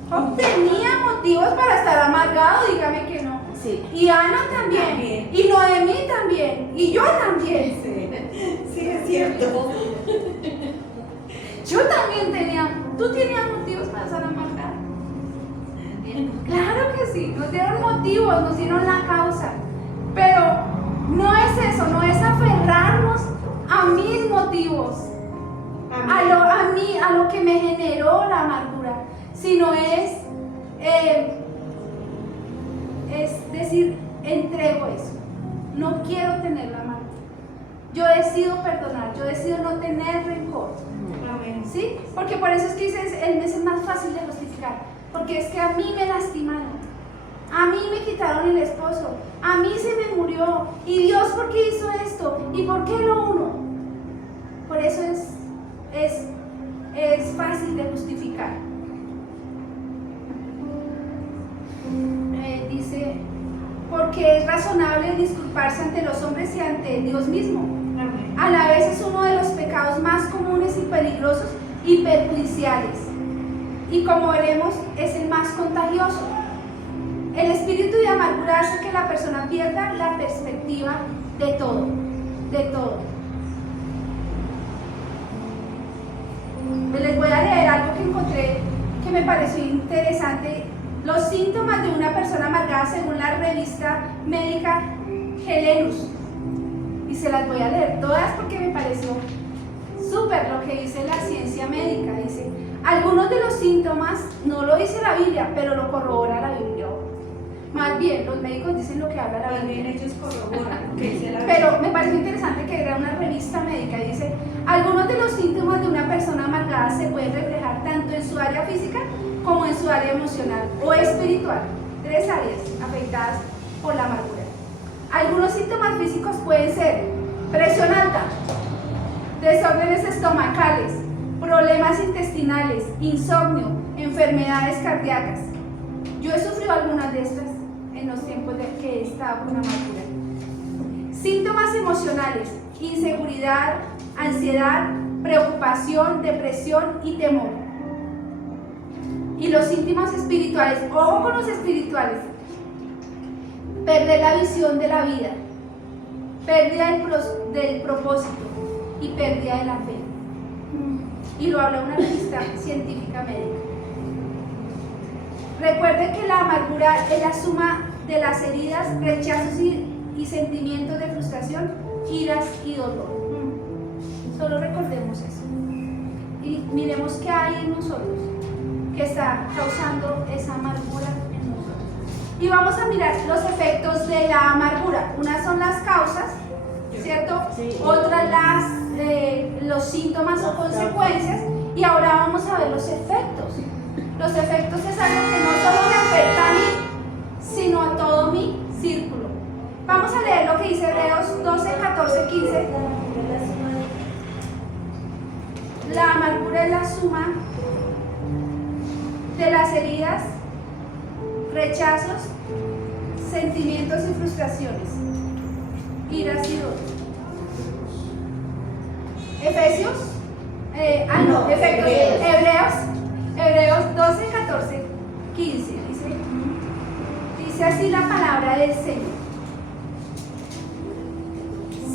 Job tenía motivos para estar amargado, dígame que no. Sí. Y Ana también. Y Noemí también. Y yo también. Sí, es cierto. Yo también tenía. ¿Tú tenías motivos para estar amargada? Claro que sí. Nos dieron motivos, nos dieron la causa. Pero no es eso, no es aferrarnos a mis motivos, a lo que me generó la amargura, sino es decir, entrego eso, no quiero tener la amargura, yo decido perdonar, yo decido no tener rencor. ¿Sí? Porque por eso es que el mes es más fácil de justificar, porque es que a mí me lastimaron, a mí me quitaron el esposo, a mí se me murió, y Dios, ¿por qué hizo esto? ¿Y por qué lo uno? Por eso es fácil de justificar. Dice, porque es razonable disculparse ante los hombres y ante Dios mismo. A la vez es uno de los pecados más comunes y peligrosos y perjudiciales. Y como veremos, es el más contagioso. El espíritu de amargura hace que la persona pierda la perspectiva de todo, de todo. Les voy a leer algo que encontré que me pareció interesante. Los síntomas de una persona amargada según la revista médica Helenus. Y se las voy a leer todas porque me pareció súper lo que dice la ciencia médica. Dice, algunos de los síntomas, no lo dice la Biblia, pero lo corrobora la Biblia. Más bien, los médicos dicen lo que habla la Biblia. También ellos corroboran lo que dice la Biblia. Pero me pareció interesante que era una revista médica y dice, algunos de los síntomas de una persona amargada se pueden reflejar tanto en su área física como en su área emocional o espiritual. 3 áreas afectadas por la amargura. Algunos síntomas físicos pueden ser presión alta, desórdenes estomacales, problemas intestinales, insomnio, enfermedades cardíacas. Yo he sufrido algunas de estas en los tiempos de que he estado con amargura. Síntomas emocionales, inseguridad, ansiedad, preocupación, depresión y temor. Y los síntomas espirituales, ojo con los espirituales, perder la visión de la vida, pérdida del propósito y pérdida de la fe. Y lo habla una revista científica médica. Recuerde que la amargura es la suma de las heridas, rechazos y sentimientos de frustración, iras y dolor. Solo recordemos eso. Y miremos qué hay en nosotros que está causando esa amargura en nosotros. Y vamos a mirar los efectos de la amargura. Unas son las causas, ¿cierto? Sí. Otras los síntomas o consecuencias. Y ahora vamos a ver los efectos. Los efectos es algo que no solo me afecta a mí, sino a todo mi círculo. Vamos a leer lo que dice Hebreos 12, 14, 15. La amargura es la suma de las heridas, rechazos, sentimientos y frustraciones, iras y dolor. Efesios, efectos, Hebreos 12, 14, 15, dice así la palabra del Señor.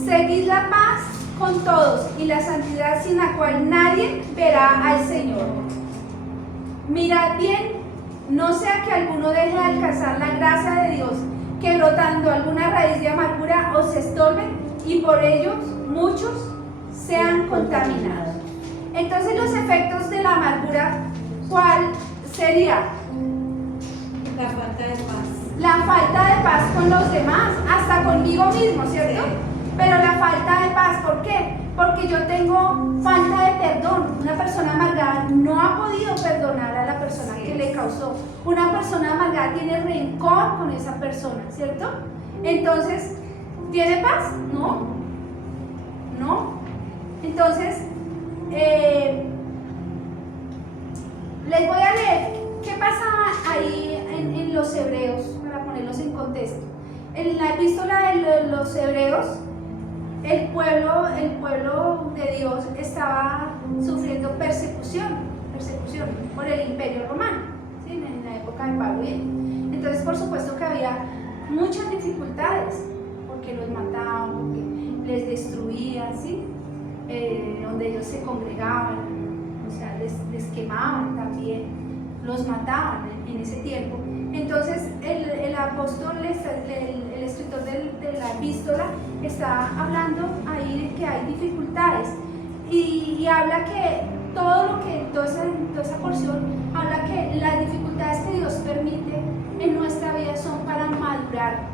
Seguid la paz con todos y la santidad sin la cual nadie verá al Señor. Mirad bien, no sea que alguno deje de alcanzar la gracia de Dios, que brotando alguna raíz de amargura os estorbe y por ellos muchos sean contaminados. Entonces los efectos de la amargura, ¿cuál sería? La falta de paz. La falta de paz con los demás, hasta conmigo mismo, ¿cierto? Sí. Pero la falta de paz, ¿por qué? Porque yo tengo falta de perdón. Una persona amargada no ha podido perdonar a la persona que le causó. Una persona amargada tiene rencor con esa persona, ¿cierto? Entonces, ¿tiene paz? No. No. Entonces, les voy a leer qué pasa ahí en los hebreos, para ponerlos en contexto. En la epístola de los hebreos, el pueblo de Dios estaba sufriendo persecución por el imperio romano, ¿sí? En la época de Pablo. Entonces, por supuesto que había muchas dificultades, porque los mataban, porque les destruían, ¿sí? Donde ellos se congregaban, o sea, les quemaban también, los mataban en ese tiempo. Entonces el apóstol, el escritor de la epístola, está hablando ahí de que hay dificultades y habla que toda esa porción habla que las dificultades que Dios permite en nuestra vida son para madurar,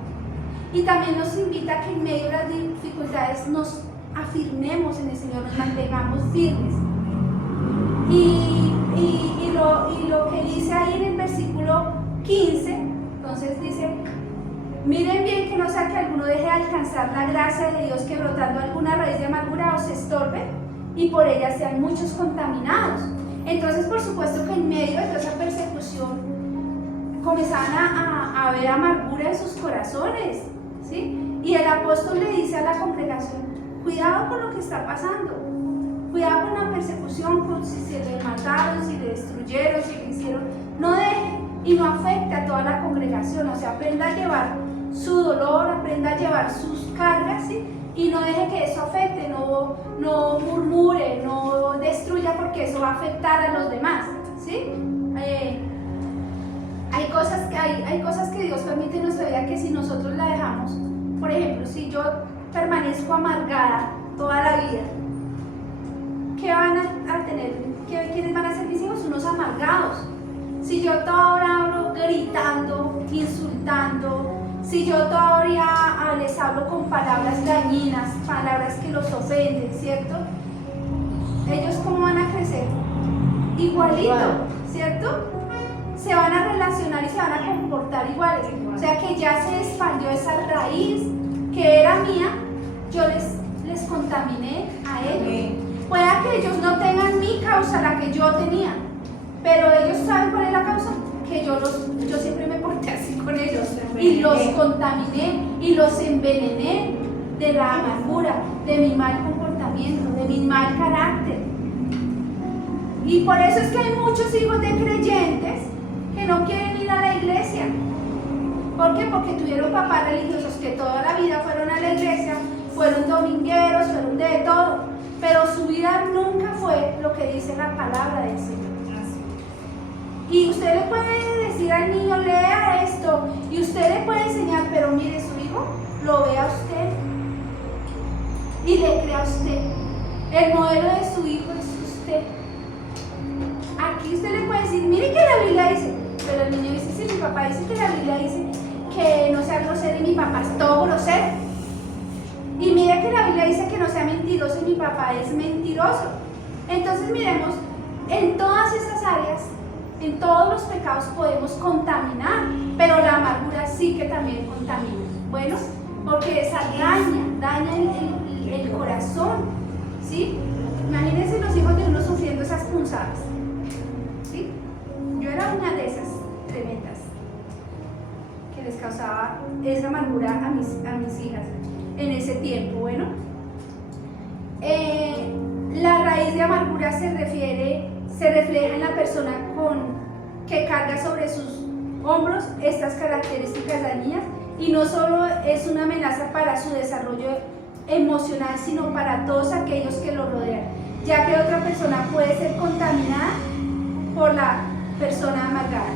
y también nos invita a que en medio de las dificultades nos afirmemos en el Señor, nos mantengamos firmes. Y lo que dice ahí en el versículo 15, entonces dice: miren bien que no sea que alguno deje de alcanzar la gracia de Dios, que brotando alguna raíz de amargura os estorbe y por ella sean muchos contaminados. Entonces, por supuesto que en medio de toda esa persecución comenzaban a haber amargura en sus corazones, ¿sí? Y el apóstol le dice a la congregación: cuidado con lo que está pasando, cuidado con la persecución, con si se le mataron, si le destruyeron, si le hicieron, no dejen. y no afecte a toda la congregación. O sea, aprenda a llevar su dolor, aprenda a llevar sus cargas, ¿sí? Y no deje que eso afecte, no murmure, no destruya, porque eso va a afectar a los demás, ¿sí? Hay cosas que Dios permite en nuestra vida que si nosotros la dejamos, por ejemplo, si yo permanezco amargada toda la vida, ¿qué van a tener? ¿Quiénes van a ser mis hijos? Unos amargados. Si yo toda hora hablo gritando, insultando, si yo toda hora les hablo con palabras dañinas, palabras que los ofenden, ¿cierto? ¿Ellos cómo van a crecer? Igualito, ¿cierto? Se van a relacionar y se van a comportar iguales. O sea que ya se expandió esa raíz que era mía, yo les contaminé a ellos. Pueda que ellos no tengan mi causa, la que yo tenía, pero ellos saben cuál es la causa, que yo siempre me porté así con ellos y los contaminé y los envenené de la amargura, de mi mal comportamiento, de mi mal carácter. Y por eso es que hay muchos hijos de creyentes que no quieren ir a la iglesia. ¿Por qué? Porque tuvieron papás religiosos que toda la vida fueron a la iglesia, fueron domingueros, fueron de todo, pero su vida nunca fue lo que dice la palabra del Señor. Y usted le puede decir al niño, lea esto, y usted le puede enseñar, pero mire, su hijo lo ve a usted y le cree a usted. El modelo de su hijo es usted. Aquí usted le puede decir, mire que la Biblia dice, pero el niño dice, sí, mi papá dice que la Biblia dice que no sea grosero y mi papá es todo grosero. Y mire que la Biblia dice que no sea mentiroso y mi papá es mentiroso. Entonces miremos, en todas esas áreas, en todos los pecados podemos contaminar, pero la amargura sí que también contamina. Bueno, porque esa daña el corazón, ¿sí? Imagínense los hijos de uno sufriendo esas punzadas, ¿sí? Yo era una de esas tremendas que les causaba esa amargura a mis hijas en ese tiempo. Bueno, la raíz de amargura se refleja en la persona que carga sobre sus hombros estas características dañinas, y no solo es una amenaza para su desarrollo emocional, sino para todos aquellos que lo rodean, ya que otra persona puede ser contaminada por la persona amargada.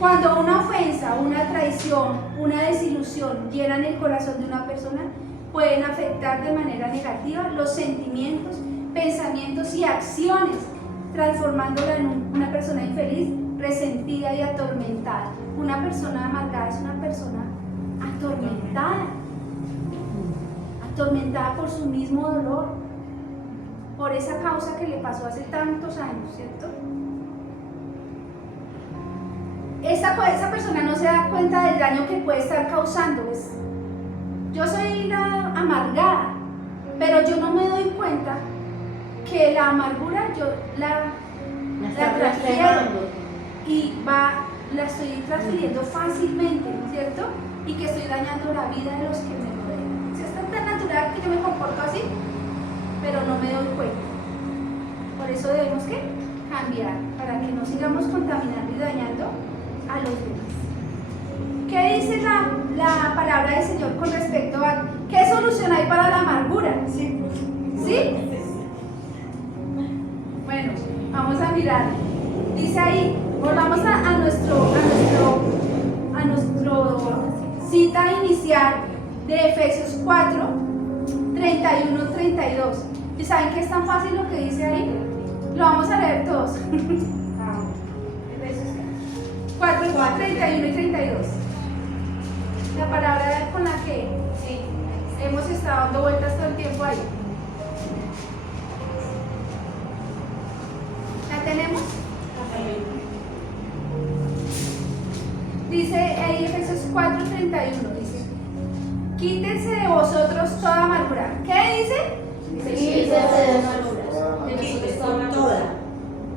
Cuando una ofensa, una traición, una desilusión llenan el corazón de una persona, pueden afectar de manera negativa los sentimientos, pensamientos y acciones, transformándola en una persona infeliz, resentida y atormentada. Una persona amargada es una persona atormentada por su mismo dolor, por esa causa que le pasó hace tantos años, ¿cierto? Esa persona no se da cuenta del daño que puede estar causando. Yo soy la amargada, pero yo no me doy cuenta que la amargura yo la transfiero y la estoy transfiriendo fácilmente, ¿cierto? Y que estoy dañando la vida de los que me rodean. O sea, es tan natural que yo me comporto así, pero no me doy cuenta. Por eso debemos cambiar, para que no sigamos contaminando y dañando a los demás. ¿Qué dice la palabra del Señor con respecto a qué solución hay para la amargura? ¿Sí? Bueno, vamos a mirar. Dice ahí, volvamos a nuestro cita inicial de Efesios 4, 31, 32. ¿Y saben que es tan fácil lo que dice ahí? Lo vamos a leer todos. Efesios 4, 31 y 32. La palabra con la que hemos estado dando vueltas todo el tiempo ahí. ¿La tenemos? Dice ahí Efesios 4:31, dice, quítense de vosotros toda amargura. ¿Qué dice? Quítense de amargura.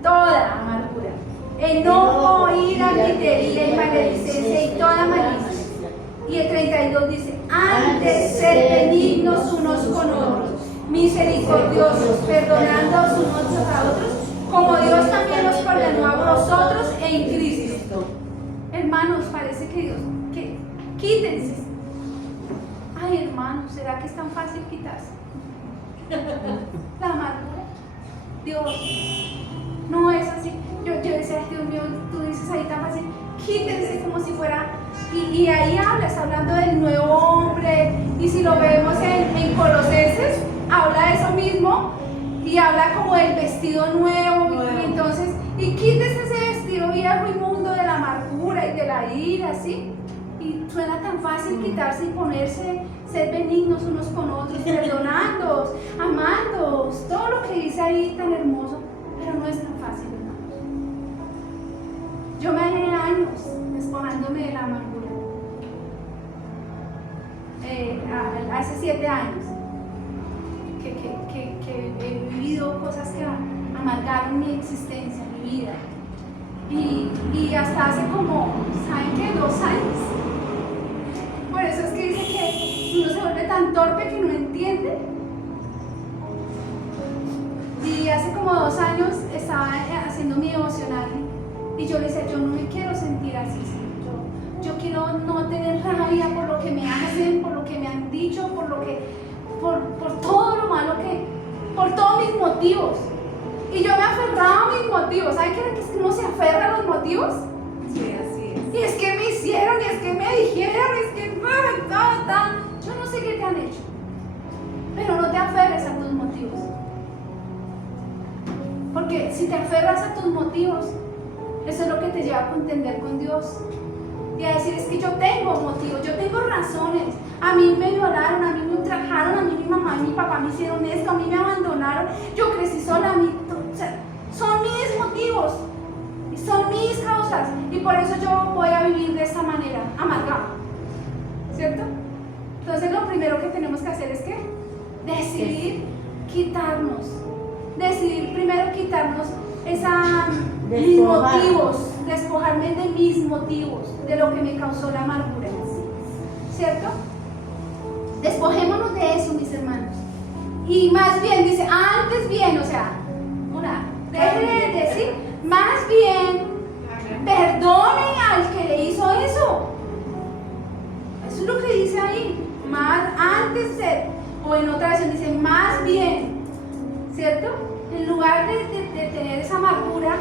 Toda amargura. Enojo, ira, gritería y maledicencia y toda malicia. Y el 32 dice, antes sed benignos unos con otros, misericordiosos, perdonándoos unos a otros, como Dios también os perdonó a vosotros en Cristo. hermanos, parece que Dios, que quítense. Ay, hermanos, ¿será que es tan fácil quitarse la amargura? Dios, no es así. Yo decía, Dios mío, tú dices ahí tan fácil, quítense como si fuera, y ahí hablas, hablando del nuevo hombre, y si lo vemos en Colosenses, habla de eso mismo, y habla como del vestido nuevo, y entonces, y quítese ese vestido viejo inmundo de la amargura y de la ira, ¿sí? Y suena tan fácil quitarse y ponerse, ser benignos unos con otros, perdonándoos, amándoos, todo lo que dice ahí tan hermoso, pero no es tan fácil, hermanos. Yo me dejé años despojándome de la amargura. Hace 7 años que he vivido cosas que amargaron mi existencia, mi vida. Y hasta hace como, ¿saben qué? 2 años. Por eso es que dice que uno se vuelve tan torpe que no entiende. Y hace como 2 años estaba haciendo mi devocional y yo le decía, yo no me quiero sentir así, Señor. Yo quiero no tener rabia por lo que me hacen, por lo que me han dicho, por todo lo malo por todos mis motivos. Y yo me aferraba a mis motivos. ¿Saben qué era que uno se aferra a los motivos? Sí, así es. Y es que me hicieron, y es que me dijeron, y es que yo no sé qué te han hecho, pero no te aferres a tus motivos, porque si te aferras a tus motivos, eso es lo que te lleva a contender con Dios y a decir, es que yo tengo motivos, yo tengo razones, a mí me violaron, a mí me ultrajaron, a mí mi mamá y mi papá me hicieron esto, a mí me abandonaron, yo crecí sola, o sea, son mis motivos. Son mis causas y por eso yo voy a vivir de esta manera, amargado, ¿cierto? Entonces lo primero que tenemos que hacer es que decidir quitarnos, decidir primero quitarnos mis motivos, despojarme de mis motivos, de lo que me causó la amargura, ¿cierto? Despojémonos de eso, mis hermanos. Y más bien, dice, antes bien, o sea, deje de decir, más bien, perdone al que le hizo eso. Eso es lo que dice ahí. Más antes de, o en otra versión dice, más bien, ¿cierto? En lugar de tener esa amargura,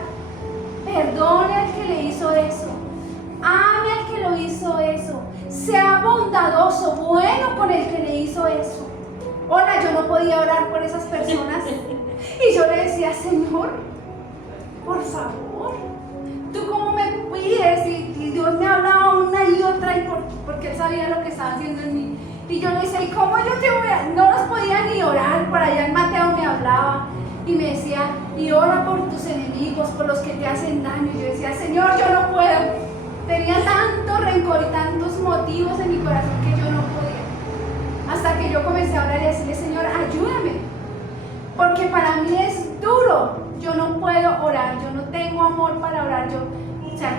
perdone al que le hizo eso. Ame al que lo hizo eso. Sea bondadoso, bueno con el que le hizo eso. Hola, yo no podía orar por esas personas. Y yo le decía, Señor, por favor, tú cómo me pides, y Dios me hablaba una y otra, y porque Él sabía lo que estaba haciendo en mí. Y yo le decía, ¿y cómo yo te voy a...? No los podía ni orar, por allá el Mateo me hablaba y me decía, y ora por tus enemigos, por los que te hacen daño. Y yo decía, Señor, yo no puedo. Tenía tanto rencor y tantos motivos en mi corazón que yo no podía. Hasta que yo comencé a orar y a decirle, Señor, ayúdame, porque para mí es duro. Yo no puedo orar, yo no tengo amor para orar.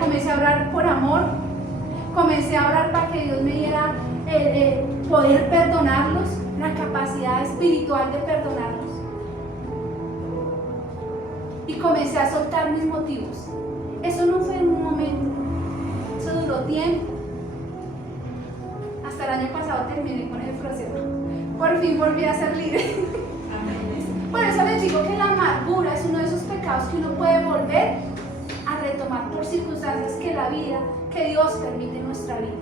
Comencé a orar por amor, comencé a orar para que Dios me diera poder perdonarlos, la capacidad espiritual de perdonarlos. Y comencé a soltar mis motivos. Eso no fue en un momento, eso duró tiempo. Hasta el año pasado terminé con el proceso. Por fin volví a ser libre. Por eso les digo que la amargura es uno de esos pecados que uno puede volver a retomar por circunstancias que Dios permite en nuestra vida.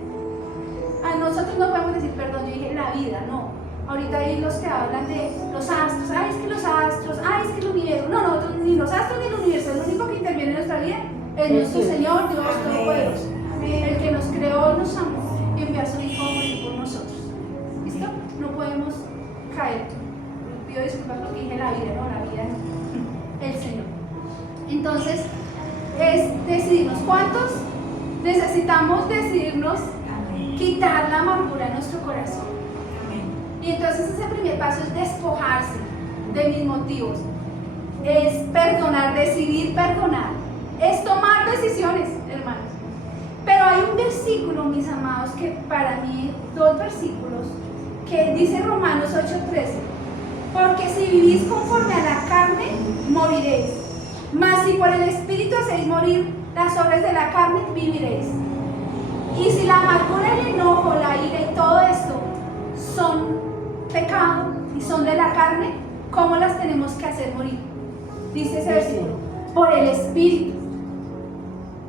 A nosotros no podemos decir, perdón, yo dije la vida, no. Ahorita hay los que hablan de los astros, ay, es que los astros, ay, es que el universo. No, ni los astros ni el universo, el único que interviene en nuestra vida es nuestro Señor, Dios Todopoderoso, el que nos creó y nos amó y envió a su Hijo a morir por nosotros. ¿Listo? No podemos caer. Pido disculpas porque dije la vida, no, la vida no. El Señor. Entonces, es decidirnos. ¿Cuántos necesitamos decidirnos quitar la amargura en nuestro corazón? Y entonces ese primer paso es despojarse de mis motivos. Es perdonar, decidir perdonar. Es tomar decisiones, hermanos. Pero hay un versículo, mis amados, que para mí, 2 versículos, que dice Romanos 8:13. Porque si vivís conforme a la carne, moriréis. Mas si por el Espíritu hacéis morir las obras de la carne, viviréis. Y si la amargura, el enojo, la ira y todo esto son pecado y son de la carne, ¿cómo las tenemos que hacer morir? Dice ese versículo, por el Espíritu.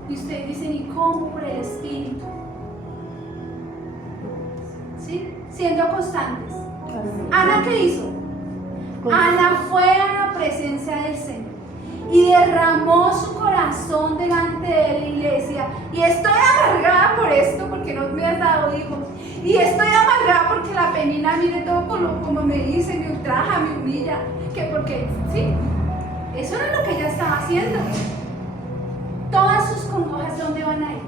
Y ustedes dicen, ¿y cómo? Por el Espíritu. ¿Sí? Siendo constantes. Ana, ¿qué hizo? Ana fue a la presencia del Señor y derramó su corazón delante de él y le decía, y estoy amargada por esto porque no me has dado hijos, y estoy amargada porque la Penina, mire todo como me dice, me ultraja, me humilla, que porque, sí, eso era lo que ella estaba haciendo. Todas sus congojas, ¿dónde van a ir?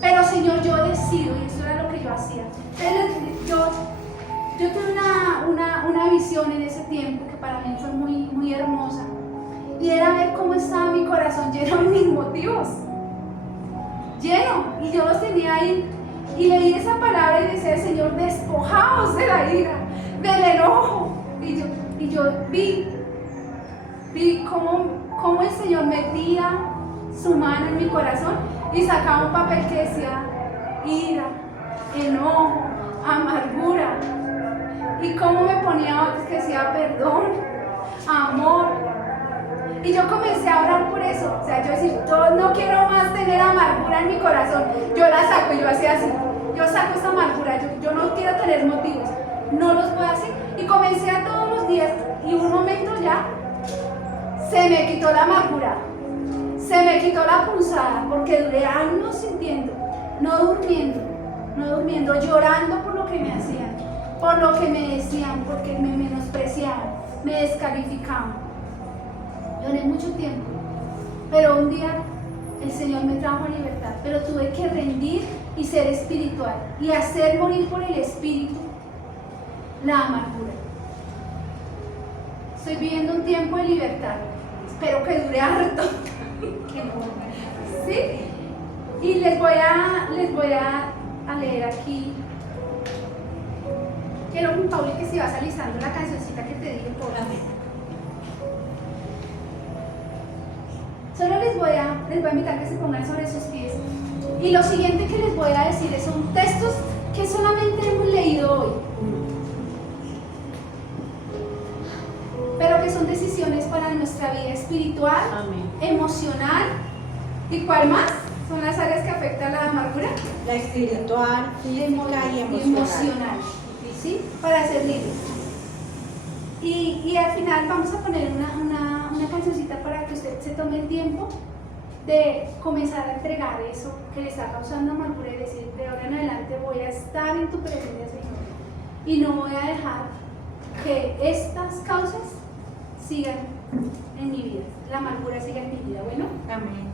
Pero Señor, yo decido, y eso era lo que yo hacía. Entonces, yo tuve una visión en ese tiempo que para mí fue muy, muy hermosa, y era ver cómo estaba mi corazón lleno de mis motivos, lleno, y yo los tenía ahí, y leí esa palabra y decía, Señor, despojaos de la ira, del enojo, y yo vi cómo el Señor metía su mano en mi corazón y sacaba un papel que decía ira, enojo, amargura, y cómo me ponía otros que decía perdón, amor. Y yo comencé a orar por eso, o sea, yo decir, yo no quiero más tener amargura en mi corazón, yo la saco, y yo hacía así, yo saco esa amargura, yo no quiero tener motivos, no los puedo hacer, y comencé a todos los días, y un momento ya, se me quitó la amargura, se me quitó la punzada, porque duré años sintiendo, no durmiendo, llorando por lo que me hacían, por lo que me decían, porque me menospreciaban, me descalificaban. Lloré mucho tiempo, pero un día el Señor me trajo a libertad, pero tuve que rendir y ser espiritual y hacer morir por el Espíritu la amargura. Estoy viviendo un tiempo de libertad, espero que dure harto. ¿Sí? Y les voy a leer aquí. Quiero, Pauli, que si vas alisando la cancioncita que te dije por la mesa. Solo les voy a invitar que se pongan sobre sus pies. Y lo siguiente que les voy a decir son textos que solamente hemos leído hoy, pero que son decisiones para nuestra vida espiritual, emocional. ¿Y cuál más? Son las áreas que afectan la amargura. La espiritual, física y emocional. ¿Sí? Para ser libres. Y al final vamos a poner una cancioncita para que usted se tome el tiempo de comenzar a entregar eso que le está causando amargura y decir, de ahora en adelante voy a estar en tu presencia, Señor, y no voy a dejar que estas causas sigan en mi vida, la amargura siga en mi vida. Bueno, Amén.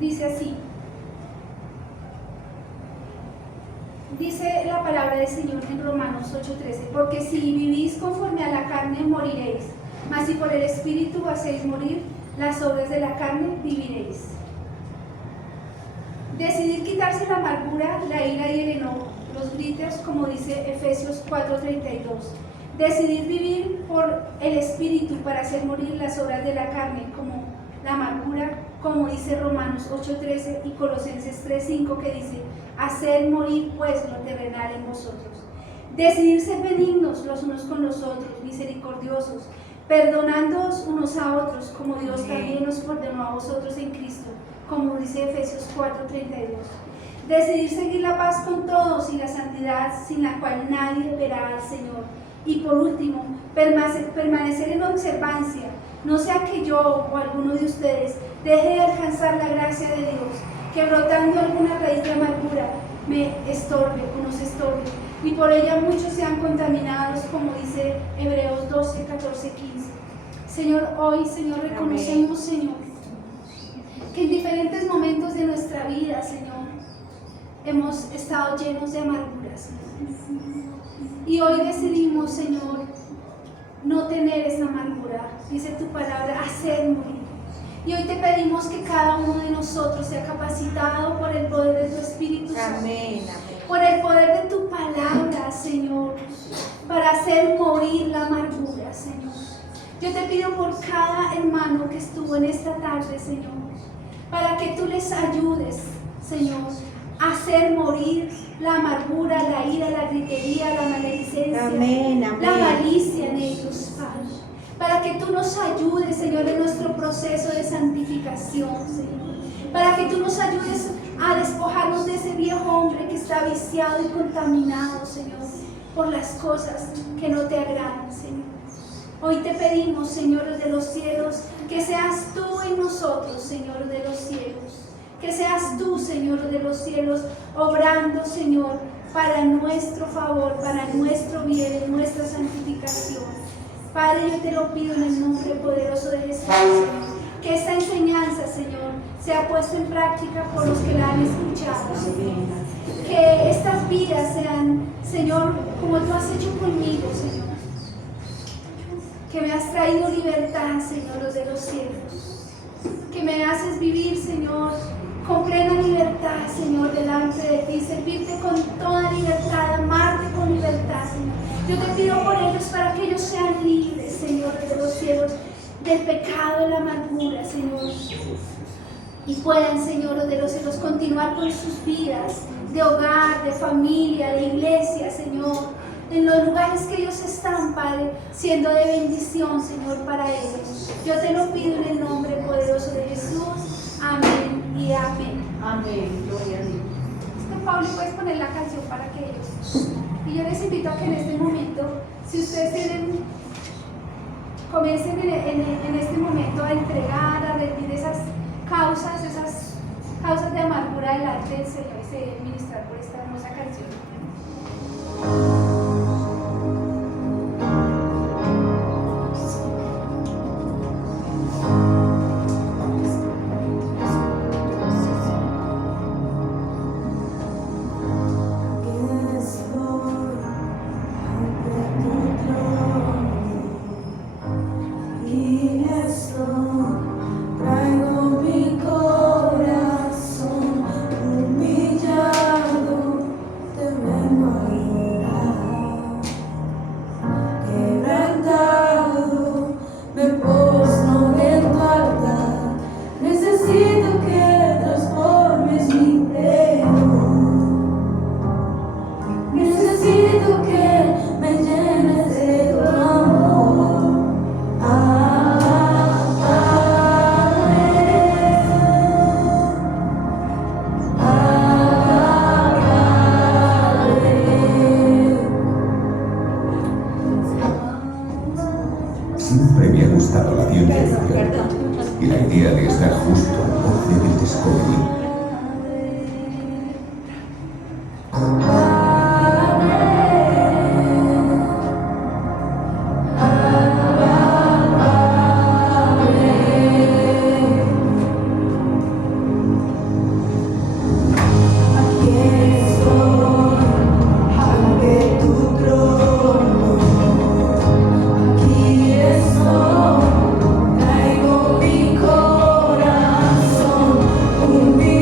dice así, dice la palabra del Señor en Romanos 8:13, porque si vivís conforme a la carne moriréis, mas si por el Espíritu hacéis morir las obras de la carne, viviréis. Decidir quitarse la amargura, la ira y el enojo, los gritos, como dice Efesios 4:32. Decidir vivir por el Espíritu para hacer morir las obras de la carne, como la amargura, como dice Romanos 8:13 y Colosenses 3:5, que dice, hacer morir pues lo terrenal en vosotros. Decidir ser benignos los unos con los otros, misericordiosos, perdonándoos unos a otros, como Dios también nos perdonó a vosotros en Cristo, como dice Efesios 4:32. Decidir seguir la paz con todos y la santidad sin la cual nadie verá al Señor. Y por último, permanecer en observancia, no sea que yo o alguno de ustedes deje de alcanzar la gracia de Dios, que brotando alguna raíz de amargura me estorbe o nos estorbe, y por ella muchos sean contaminados, como dice Hebreos 12, 14, 15. Señor, hoy, Señor, reconocemos, Señor, que en diferentes momentos de nuestra vida, Señor, hemos estado llenos de amarguras. Y hoy decidimos, Señor, no tener esa amargura. Dice tu palabra, hacer morir. Y hoy te pedimos que cada uno de nosotros sea capacitado por el poder de tu Espíritu Santo. Amén. Por el poder de tu palabra, Señor, para hacer morir la amargura, Señor. Yo te pido por cada hermano que estuvo en esta tarde, Señor, para que tú les ayudes, Señor, a hacer morir la amargura, la ira, la gritería, la maledicencia, Amén, amén. la malicia en ellos, Padre. Para que tú nos ayudes, Señor, en nuestro proceso de santificación, Señor. Para que tú nos ayudes a despojarnos de ese viejo hombre que está viciado y contaminado, Señor, por las cosas que no te agradan, Señor. Hoy te pedimos, Señor de los cielos, que seas tú en nosotros, Señor de los cielos. Que seas tú, Señor de los cielos, obrando, Señor, para nuestro favor, para nuestro bien, en nuestra santificación. Padre, yo te lo pido en el nombre poderoso de Jesús, Señor, que esta enseñanza, Señor, sea puesta en práctica por los que la han escuchado, Señor. Que estas vidas sean, Señor, como tú has hecho conmigo, Señor. Que me has traído libertad, Señor, de los cielos. Que me haces vivir, Señor, con plena libertad, Señor, delante de ti, servirte con toda libertad, amarte con libertad, Señor. Yo te pido por ellos para que ellos sean libres, Señor, de los cielos, del pecado, de la amargura, Señor. Y puedan, Señor, de los cielos, continuar con sus vidas de hogar, de familia, de iglesia, Señor. En los lugares que ellos están, Padre, siendo de bendición, Señor, para ellos. Yo te lo pido en el nombre poderoso de Jesús. Amén y amén. Amén, gloria a Dios. Pablo, puedes poner la canción para que ellos. Y yo les invito a que en este momento, si ustedes tienen, comiencen en este momento a entregar, a rendir esas causas de amargura delante del Señor y se ministrar por esta hermosa canción. Traigo mi corazón humillado, te vengo a llorar. Quebrantado, me postro en tu altar. Necesito que transformes mi perdón. Necesito que me llenes de tu amor. Siempre me ha gustado la ciencia ficción y la idea de estar justo al borde del descubrimiento. Traigo mi corazón humillado.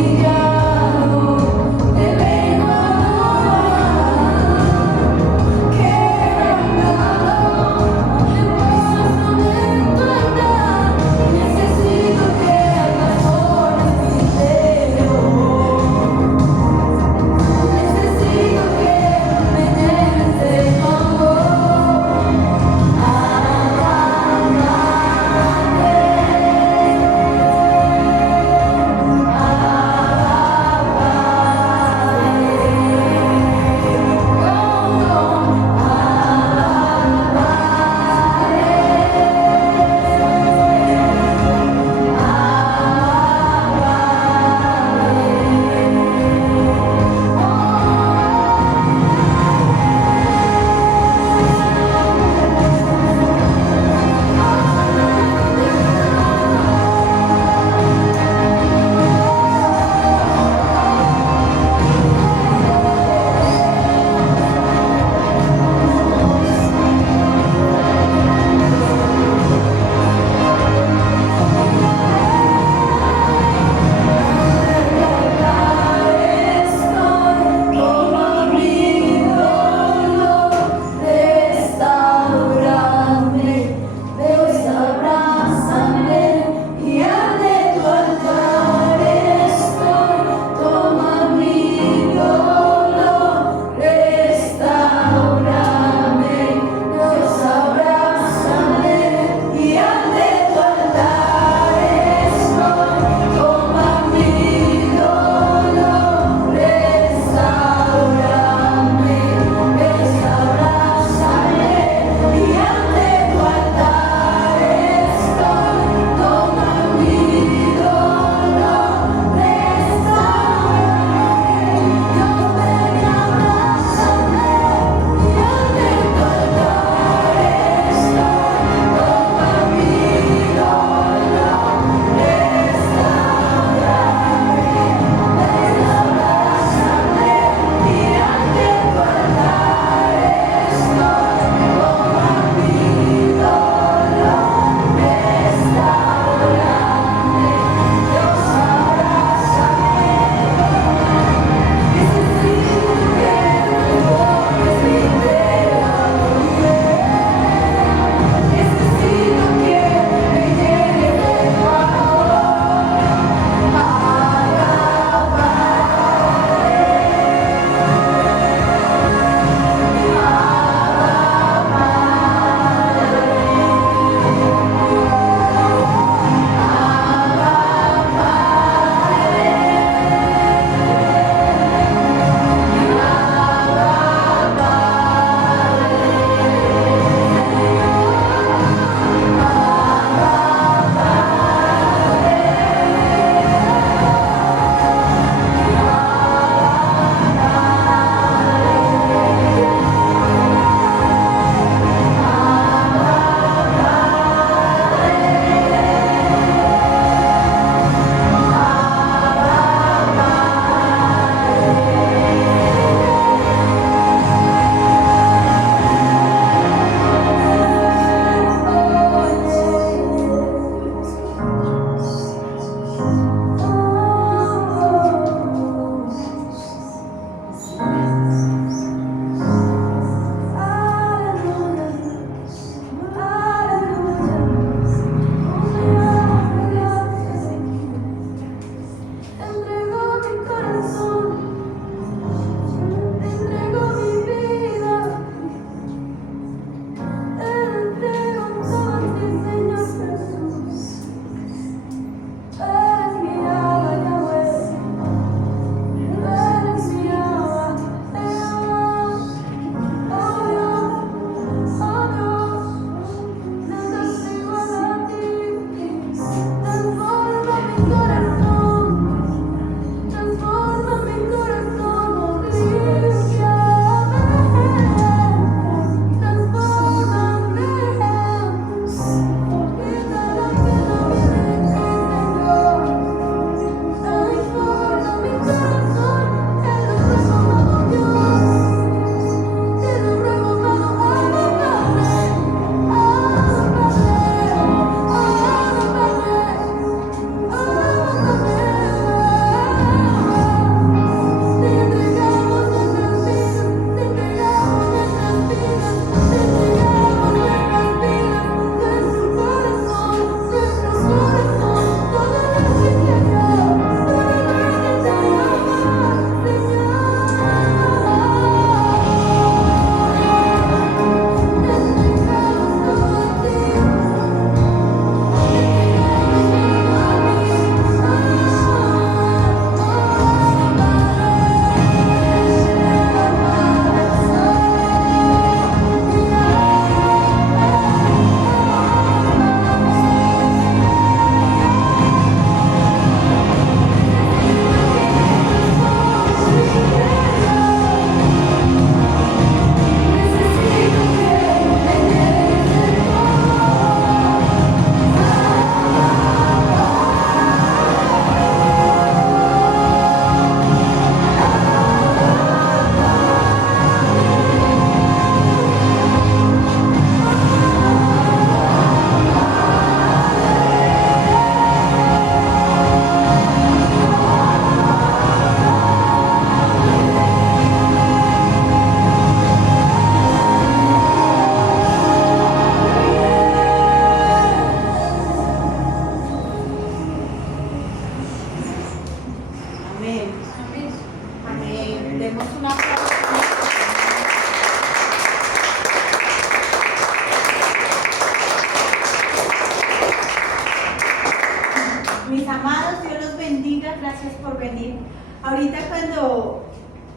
amados, Dios los bendiga, gracias por venir. Ahorita cuando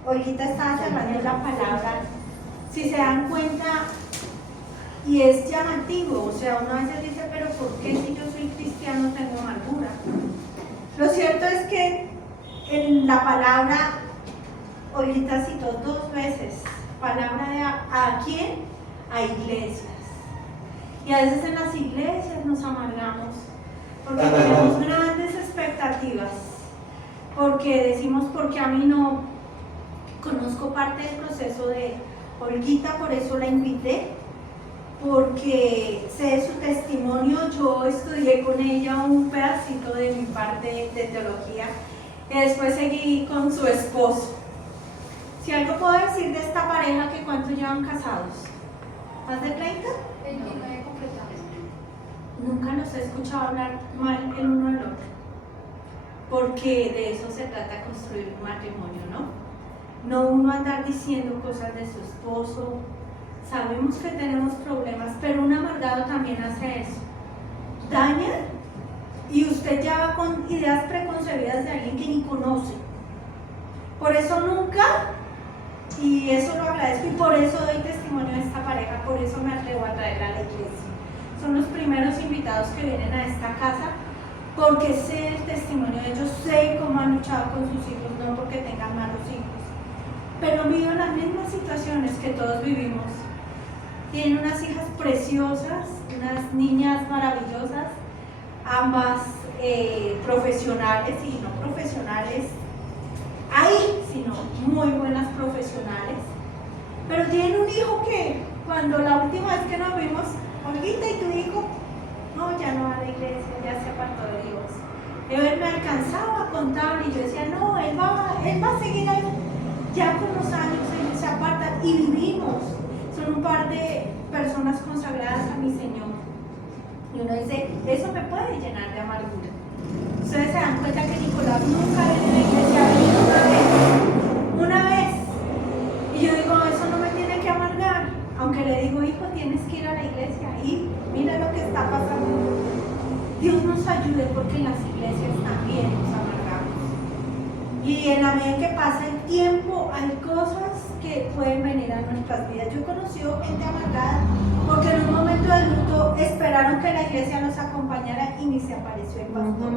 Olguita estaba cerrando la palabra, si se dan cuenta, y es llamativo, o sea, uno a veces dice, pero ¿por qué si yo soy cristiano tengo amargura? Lo cierto es que en la palabra, Olguita citó 2 veces, palabra de ¿a quién? A iglesias. Y a veces en las iglesias nos amargamos, porque tenemos grandes expectativas, porque decimos, porque a mí no. Conozco parte del proceso de Olguita, por eso la invité, porque sé su testimonio. Yo estudié con ella un pedacito de mi parte de teología y después seguí con su esposo. Si algo puedo decir de esta pareja, que ¿cuánto llevan casados? ¿Más de 30? 29 completamente. Nunca los he escuchado hablar mal el uno del otro, porque de eso se trata, construir un matrimonio, ¿no? No uno andar diciendo cosas de su esposo. Sabemos que tenemos problemas, pero un amargado también hace eso. Daña, y usted ya va con ideas preconcebidas de alguien que ni conoce. Por eso nunca, y eso lo agradezco, y por eso doy testimonio de esta pareja, por eso me atrevo a traerla a la iglesia. Son los primeros invitados que vienen a esta casa, porque sé el testimonio de ellos, sé cómo han luchado con sus hijos, no porque tengan malos hijos, pero viven las mismas situaciones que todos vivimos. Tienen unas hijas preciosas, unas niñas maravillosas, ambas profesionales y no profesionales, sino muy buenas profesionales. Pero tienen un hijo que cuando la última vez que nos vimos, Olguita, ¿y tu hijo? No, ya no va a la iglesia, ya se apartó de Dios. Él me alcanzaba a contar y yo decía, no, él va a seguir ahí. Ya con los años ellos se apartan y vivimos. Son un par de personas consagradas a mi Señor. Y uno dice, eso me puede llenar de amargura. Ustedes se dan cuenta que Nicolás nunca viene a la iglesia, ha venido una vez. Y yo digo, eso no me tiene que amargar. Aunque le digo, hijo, tienes que ir a la iglesia. Y mira lo que está pasando. Dios nos ayude, porque en las iglesias también nos amargamos. Y en la medida que pasa el tiempo, hay cosas que pueden venir a nuestras vidas. Yo he conocido gente amargada porque en un momento de luto esperaron que la iglesia los acompañara y ni se apareció el pastor.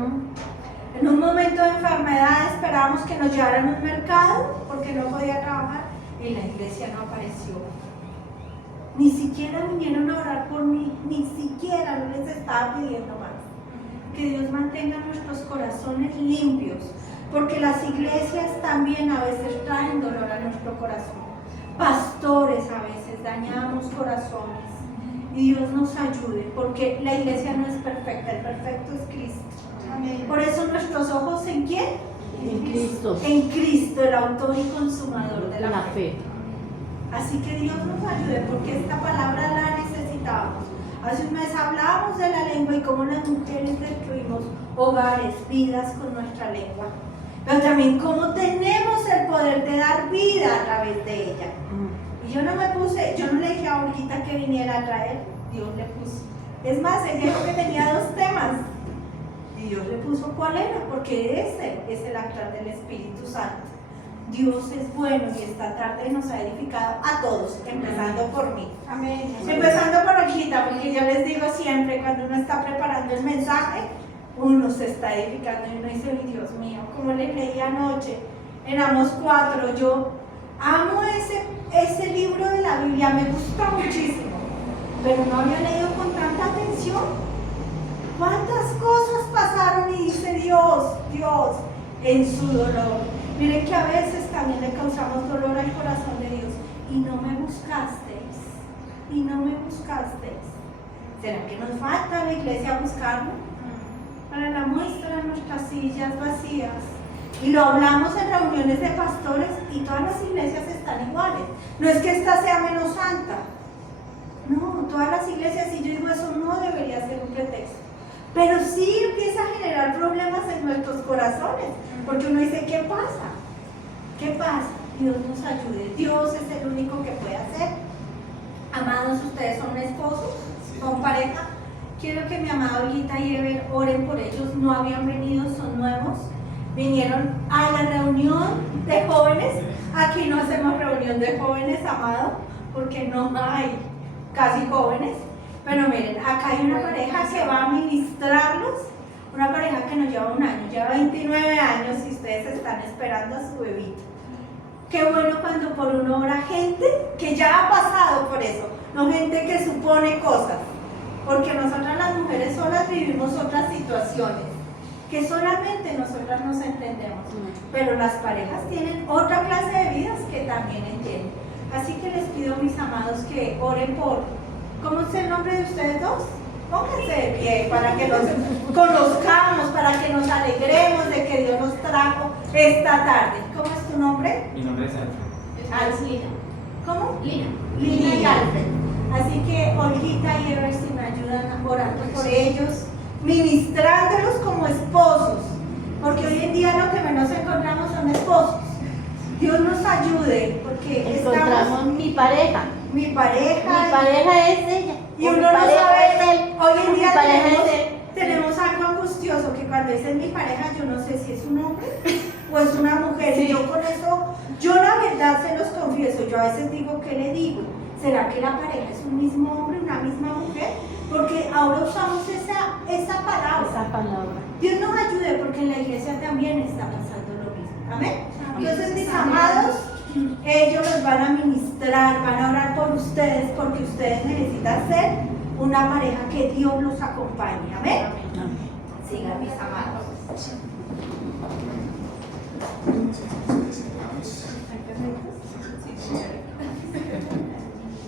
En un momento de enfermedad esperábamos que nos llevaran a un mercado porque no podía trabajar y la iglesia no apareció. Ni siquiera vinieron a orar por mí, ni siquiera, no les estaba pidiendo más. Que Dios mantenga nuestros corazones limpios, porque las iglesias también a veces traen dolor a nuestro corazón. Pastores a veces dañamos corazones, y Dios nos ayude, porque la iglesia no es perfecta, el perfecto es Cristo. Amén. Por eso nuestros ojos, ¿en quién? En Cristo. En Cristo, el autor y consumador de la La fe. fe. Así que Dios nos ayude, porque esta palabra la necesitábamos. Hace un mes hablábamos de la lengua y cómo las mujeres destruimos hogares, vidas con nuestra lengua. Pero también cómo tenemos el poder de dar vida a través de ella. Y yo no le dije a Olguita que viniera a traer, Dios le puso. Es más, ella dijo que tenía 2 temas. Y Dios le puso cuál era, porque ese es el actuar del Espíritu Santo. Dios es bueno y esta tarde nos ha edificado a todos, empezando por mí. Amén. Empezando por Olguita, porque yo les digo siempre, cuando uno está preparando el mensaje, uno se está edificando y uno dice, ay Dios mío, como le leí anoche en Amos 4, yo amo ese libro de la Biblia, me gusta muchísimo, pero no había leído con tanta atención. ¿Cuántas cosas pasaron? Y dice Dios en su dolor. Miren que a veces también le causamos dolor al corazón de Dios. Y no me buscasteis. ¿Será que nos falta a la iglesia buscarlo? Para la muestra de nuestras sillas vacías. Y lo hablamos en reuniones de pastores y todas las iglesias están iguales. No es que esta sea menos santa. No, todas las iglesias, y yo digo, eso no debería ser un pretexto. Pero sí empieza a generar problemas en nuestros corazones, porque uno dice, ¿qué pasa? ¿Qué pasa? Dios nos ayude, Dios es el único que puede hacer. Amados, ustedes son esposos, son pareja. quiero que mi amada Olguita y Ever oren por ellos. No habían venido, son nuevos. Vinieron a la reunión de jóvenes. Aquí no hacemos reunión de jóvenes, amado, porque no hay casi jóvenes. Pero miren, acá hay una pareja que va a ministrarlos. Una pareja que no lleva un año, lleva 29 años y ustedes están esperando a su bebito. Qué bueno cuando por uno ora gente que ya ha pasado por eso, no gente que supone cosas. Porque nosotras las mujeres solas vivimos otras situaciones que solamente nosotras nos entendemos. Pero las parejas tienen otra clase de vidas que también entienden. Así que les pido, mis amados, que oren por... ¿Cómo es el nombre de ustedes dos? Pónganse de pie para que los conozcamos, para que nos alegremos de que Dios nos trajo esta tarde. ¿Cómo es tu nombre? Mi nombre es Alfred. Lina. ¿Cómo? Lina. Lina y Alfred. Así que Olguita y Ever, si me ayudan orando por ellos, ministrándolos como esposos, porque hoy en día lo que menos encontramos son esposos. Dios nos ayude, porque Encontramos mi pareja. Mi pareja. Mi pareja es ella. Y O uno mi no pareja sabe, es él. hoy O en mi día pareja es él. tenemos algo angustioso, que cuando dicen mi pareja, yo no sé si es un hombre o es una mujer. Sí. Y yo con eso, yo la verdad se los confieso, yo a veces digo, ¿qué le digo? ¿Será que la pareja es un mismo hombre, una misma mujer? Porque ahora usamos esa palabra. Esa palabra. Dios nos ayude, porque en la iglesia también está pasando lo mismo. Amén. Entonces, mis amados, ellos los van a ministrar, van a orar por ustedes, porque ustedes necesitan ser una pareja que Dios los acompañe. Amén. Sigan, mis amados.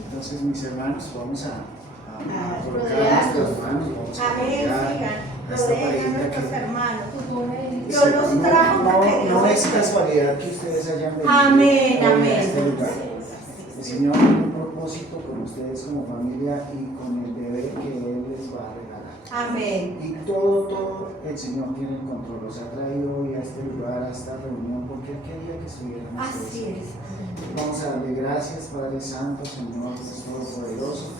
Entonces, mis hermanos, vamos a colocar rodearlos. nuestras manos, vamos a Amén. rodear Sigan. a esta Rodeen a parejita nuestros que hermanos. Sí, Dios los trajo para que no Dios- es casualidad que ustedes hayan venido Amén, hoy a amén. este lugar. El Señor tiene un propósito con ustedes como familia y con el bebé que Él les va a regalar. Amén. Y todo el Señor tiene el control. Los ha traído hoy a este lugar, a esta reunión, porque Él quería que estuvieran Así ustedes. es. Vamos a darle gracias, Padre Santo, Señor, Dios Todopoderoso.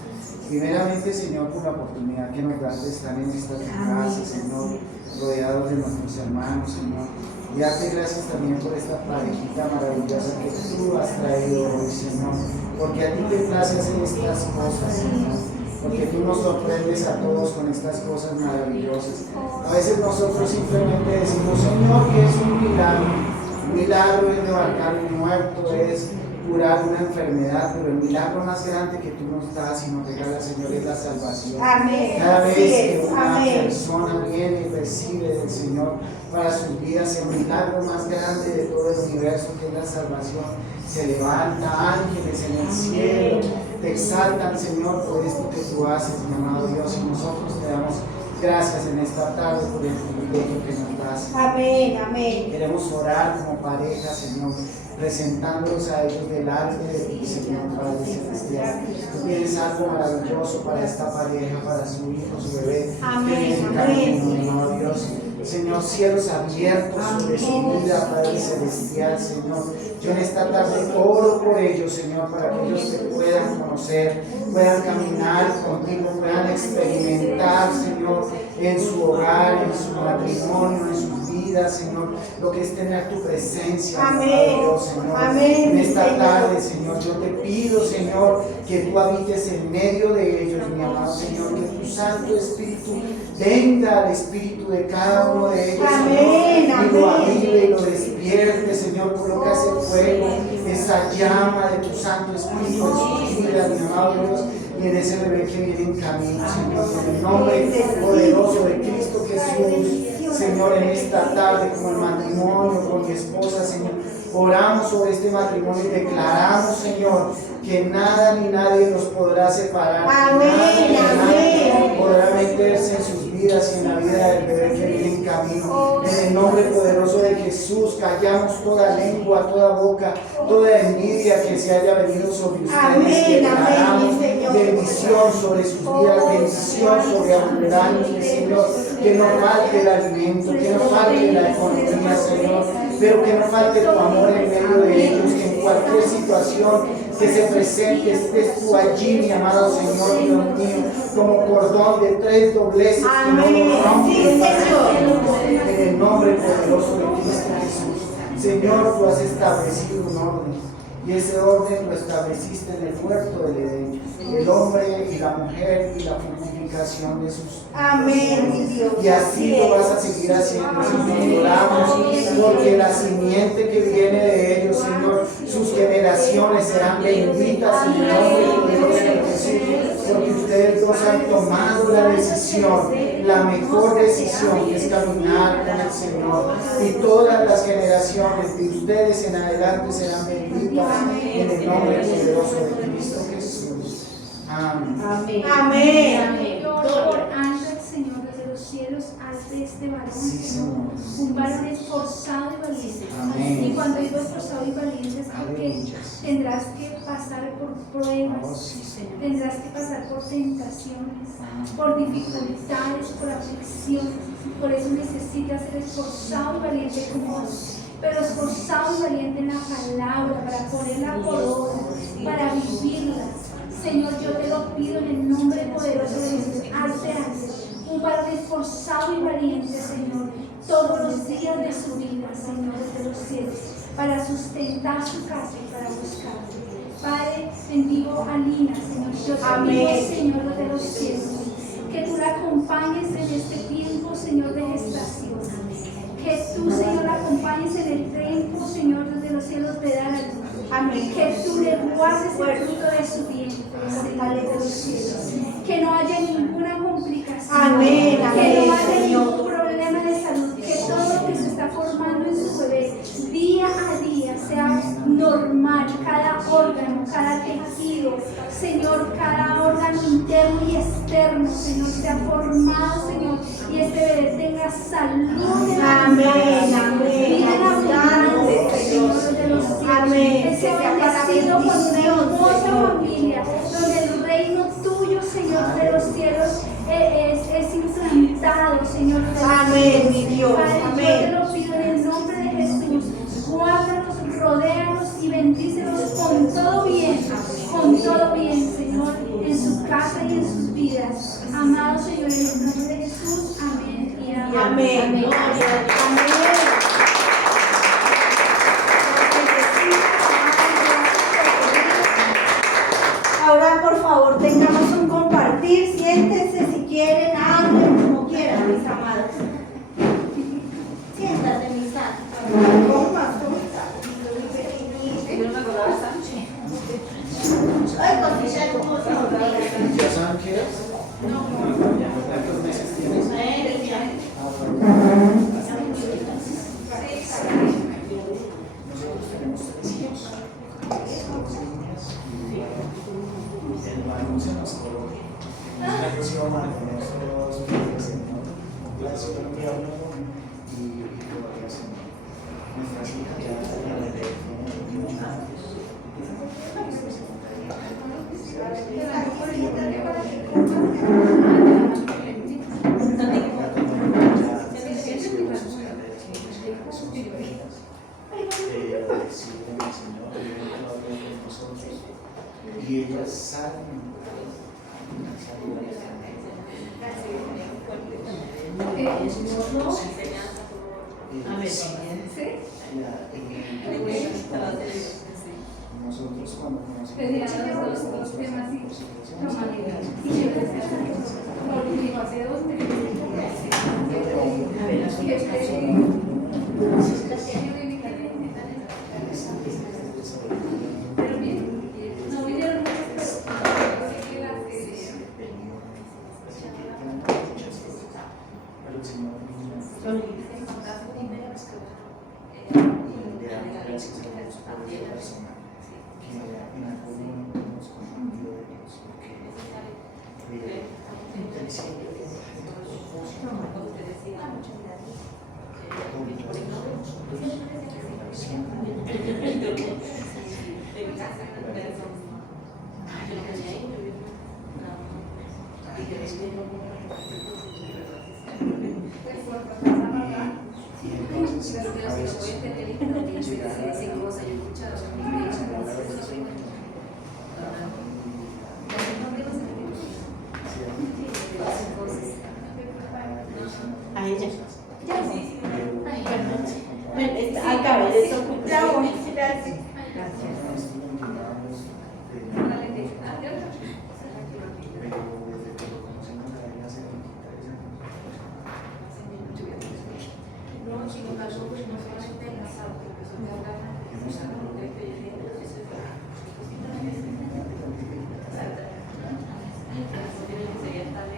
Primeramente, Señor, por la oportunidad que nos das de estar en esta tu casa, Señor, rodeados de nuestros hermanos, Señor. Y darte gracias también por esta parejita maravillosa que tú has traído hoy, Señor. Porque a ti te place hacer estas cosas, Señor. Porque tú nos sorprendes a todos con estas cosas maravillosas. A veces nosotros simplemente decimos, Señor, que es un milagro. Un milagro es levantar un muerto, es curar una enfermedad, pero el milagro más grande que tú nos das y nos regalas, Señor, es la salvación. Amén. Cada vez Así que es. una Amén. persona viene y recibe del Señor para sus vidas el milagro más grande de todo el universo, que es la salvación, se levanta ángeles en el cielo, te exaltan, Señor, por esto que tú haces, mi amado Dios, y nosotros te damos gracias en esta tarde por el privilegio que nos das. Amén. Amén. Queremos orar como pareja, Señor, presentándolos a ellos delante de ti, Señor, Padre Celestial. Tú tienes algo maravilloso para esta pareja, para su hijo, su bebé. Amén, Que viene en amén. camino, mi amado Dios. Señor, cielos abiertos sobre su vida, Padre Celestial, Señor. Yo en esta tarde oro por ellos, Señor, para que ellos te puedan conocer, puedan caminar contigo, puedan experimentar, Señor, en su hogar, en su matrimonio, en sus vidas, Señor, lo que es tener tu presencia, mi Amén. amado Dios, Señor. Amén, En esta Señor. tarde, Señor, yo te pido, Señor, que tú habites en medio de ellos, mi amado Señor, que tu Santo Espíritu venga al espíritu de cada uno de ellos, Amén, Señor, y lo amén. avive y lo despierte, Señor, coloca ese fuego, esa llama de tu Santo Espíritu en sus vidas, mi amado Dios, y en ese bebé que viene en camino, Señor, en el nombre poderoso de Cristo Jesús, Señor, en esta tarde, como el matrimonio con mi esposa, Señor, oramos sobre este matrimonio y declaramos, Señor, que nada ni nadie nos podrá separar. Amén, Nada ni nadie amén. podrá meterse en sus vidas y en la vida del bebé que viene en camino. En el nombre poderoso de Jesús, callamos toda lengua, toda boca, toda envidia que se haya venido sobre ustedes. Amén, Y declaramos amén, Señor. bendición sobre sus vidas, bendición sobre abundancia, Señor. Que no falte el alimento, que no falte la economía, Señor, pero que no falte tu amor en medio de ellos, que en cualquier situación que se presente estés tú allí, mi amado Señor, Dios mío, como cordón unción de 3 dobleces que no lo rompen, en el nombre poderoso de Cristo Jesús. Señor, tú has establecido un orden y ese orden lo estableciste en el huerto del Edén, el hombre y la mujer y la fructificación de sus Amén, mi Dios. y así lo vas a seguir haciendo, Señor. Oramos porque la simiente que viene de ellos, Señor, sus generaciones serán benditas en el nombre poderoso de Jesús, porque ustedes dos han tomado la decisión, la mejor decisión, que es caminar con el Señor, y todas las generaciones de ustedes en adelante serán benditas en el nombre poderoso de Cristo Jesús. Amén. Amén. Amén. Amén. Por anda, Señor, desde los cielos, haz de este varón, Sí, Señor, un varón esforzado y valiente. Amén. Y cuando digo esforzado y valiente es porque Aleluya. tendrás que pasar por Oh, pruebas, sí, Señor. tendrás que pasar por tentaciones, por dificultades, por aflicciones. Por eso necesitas ser esforzado y valiente como Dios. Pero esforzado y valiente en la palabra, para ponerla por obra, para vivirla. Señor, yo te lo pido en el nombre poderoso de Jesús. Hazte un varón esforzado y valiente, Señor, todos los días de su vida, Señor, desde los cielos, para sustentar su casa y para buscarte. Padre, bendigo a Lina, Señor. Yo te pido, Señor, desde los cielos, que tú la acompañes en este tiempo, Señor, de gestación. Que tú, Señor, la acompañes en el tiempo, Señor, desde los cielos de dar a luz. Amén. Que tú le guardes el fruto de su vientre, Señor, de los cielos. Que no haya ninguna complicación. Amén, Que amén, no haya Señor. ningún problema de salud. Que todo lo que se está formando en su bebé, día a día, sea normal. Cada órgano, cada tejido, Señor, cada órgano interno y externo, Señor, sea formado, Señor, y este bebé tenga salud. Amén, amén. Vida en abundancia, Señor, de los cielos. Amén. Que sea bendecido con una hermosa familia, donde el reino tuyo, Señor, de los cielos es implantado, Señor. de los Amén, cielos. mi Dios. Padre, Amén. yo te lo pido en el nombre de Jesús. Guárdalos, rodéalos y bendícelos con todo bien, Señor, en su casa y en sus vidas. Amado Señor, en el nombre de Jesús. Amén y amén. Amén. Amén. Ahora, por favor, tengamos un compartir. Siéntense si quieren, hablen como quieran, mis amados. Siéntate, mi santo. ¿Cómo más? ¿Cómo estás? Ay, cosilla, ¿cómo se llama? ¿Ya saben qué es? ¿Cuántos meses tienes? Nosotros tenemos 3 hijos. 2 niñas y el varón se nos coló. Nació mantener solo 2 meses, Señor. Gracias por enviarlo y gloria al Señor. Nuestras hijas ya tienen 21 años. Y ellas salen nosotros cuando A ella. Ya, sí. Ay, perdón. Acabe de eso. Ya voy, gracias. Gracias. No, sin embargo, pues no solamente en la SAP, que empezó a hablar de creyentes, eso es verdad. Tiene que ser tal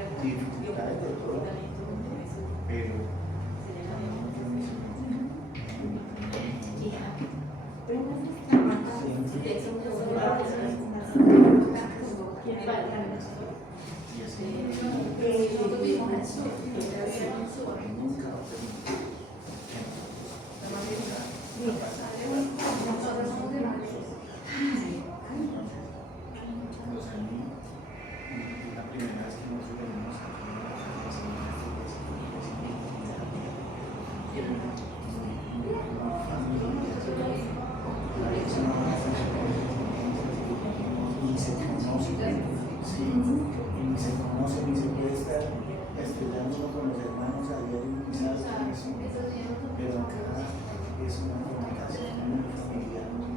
Ni se conoce, ni se puede estar estudiándolo con los hermanos a diario, ni sabe cómo es. Pero acá es una comunicación muy familiar, muy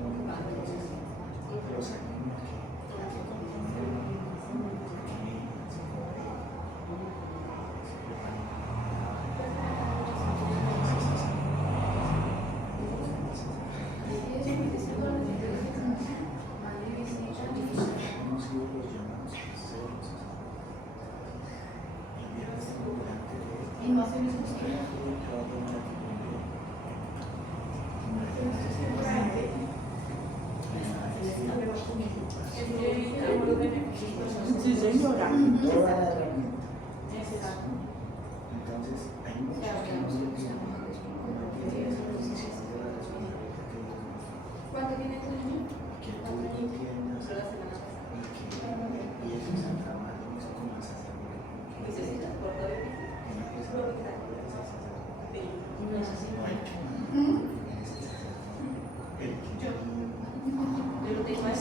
los anima que Sí, señora. toda la herramienta. Entonces, hay muchos que no se tienen, no tienen esa posición de la responsabilidad que Dios nos da. ¿Cuánto tiene tu niño? Que tú entiendas y que empieces a trabajar en eso como a sacerdote. ¿Necesitas por todo el día? Una cosa es sacerdote. No es así. No hay que el que Yo lo tengo a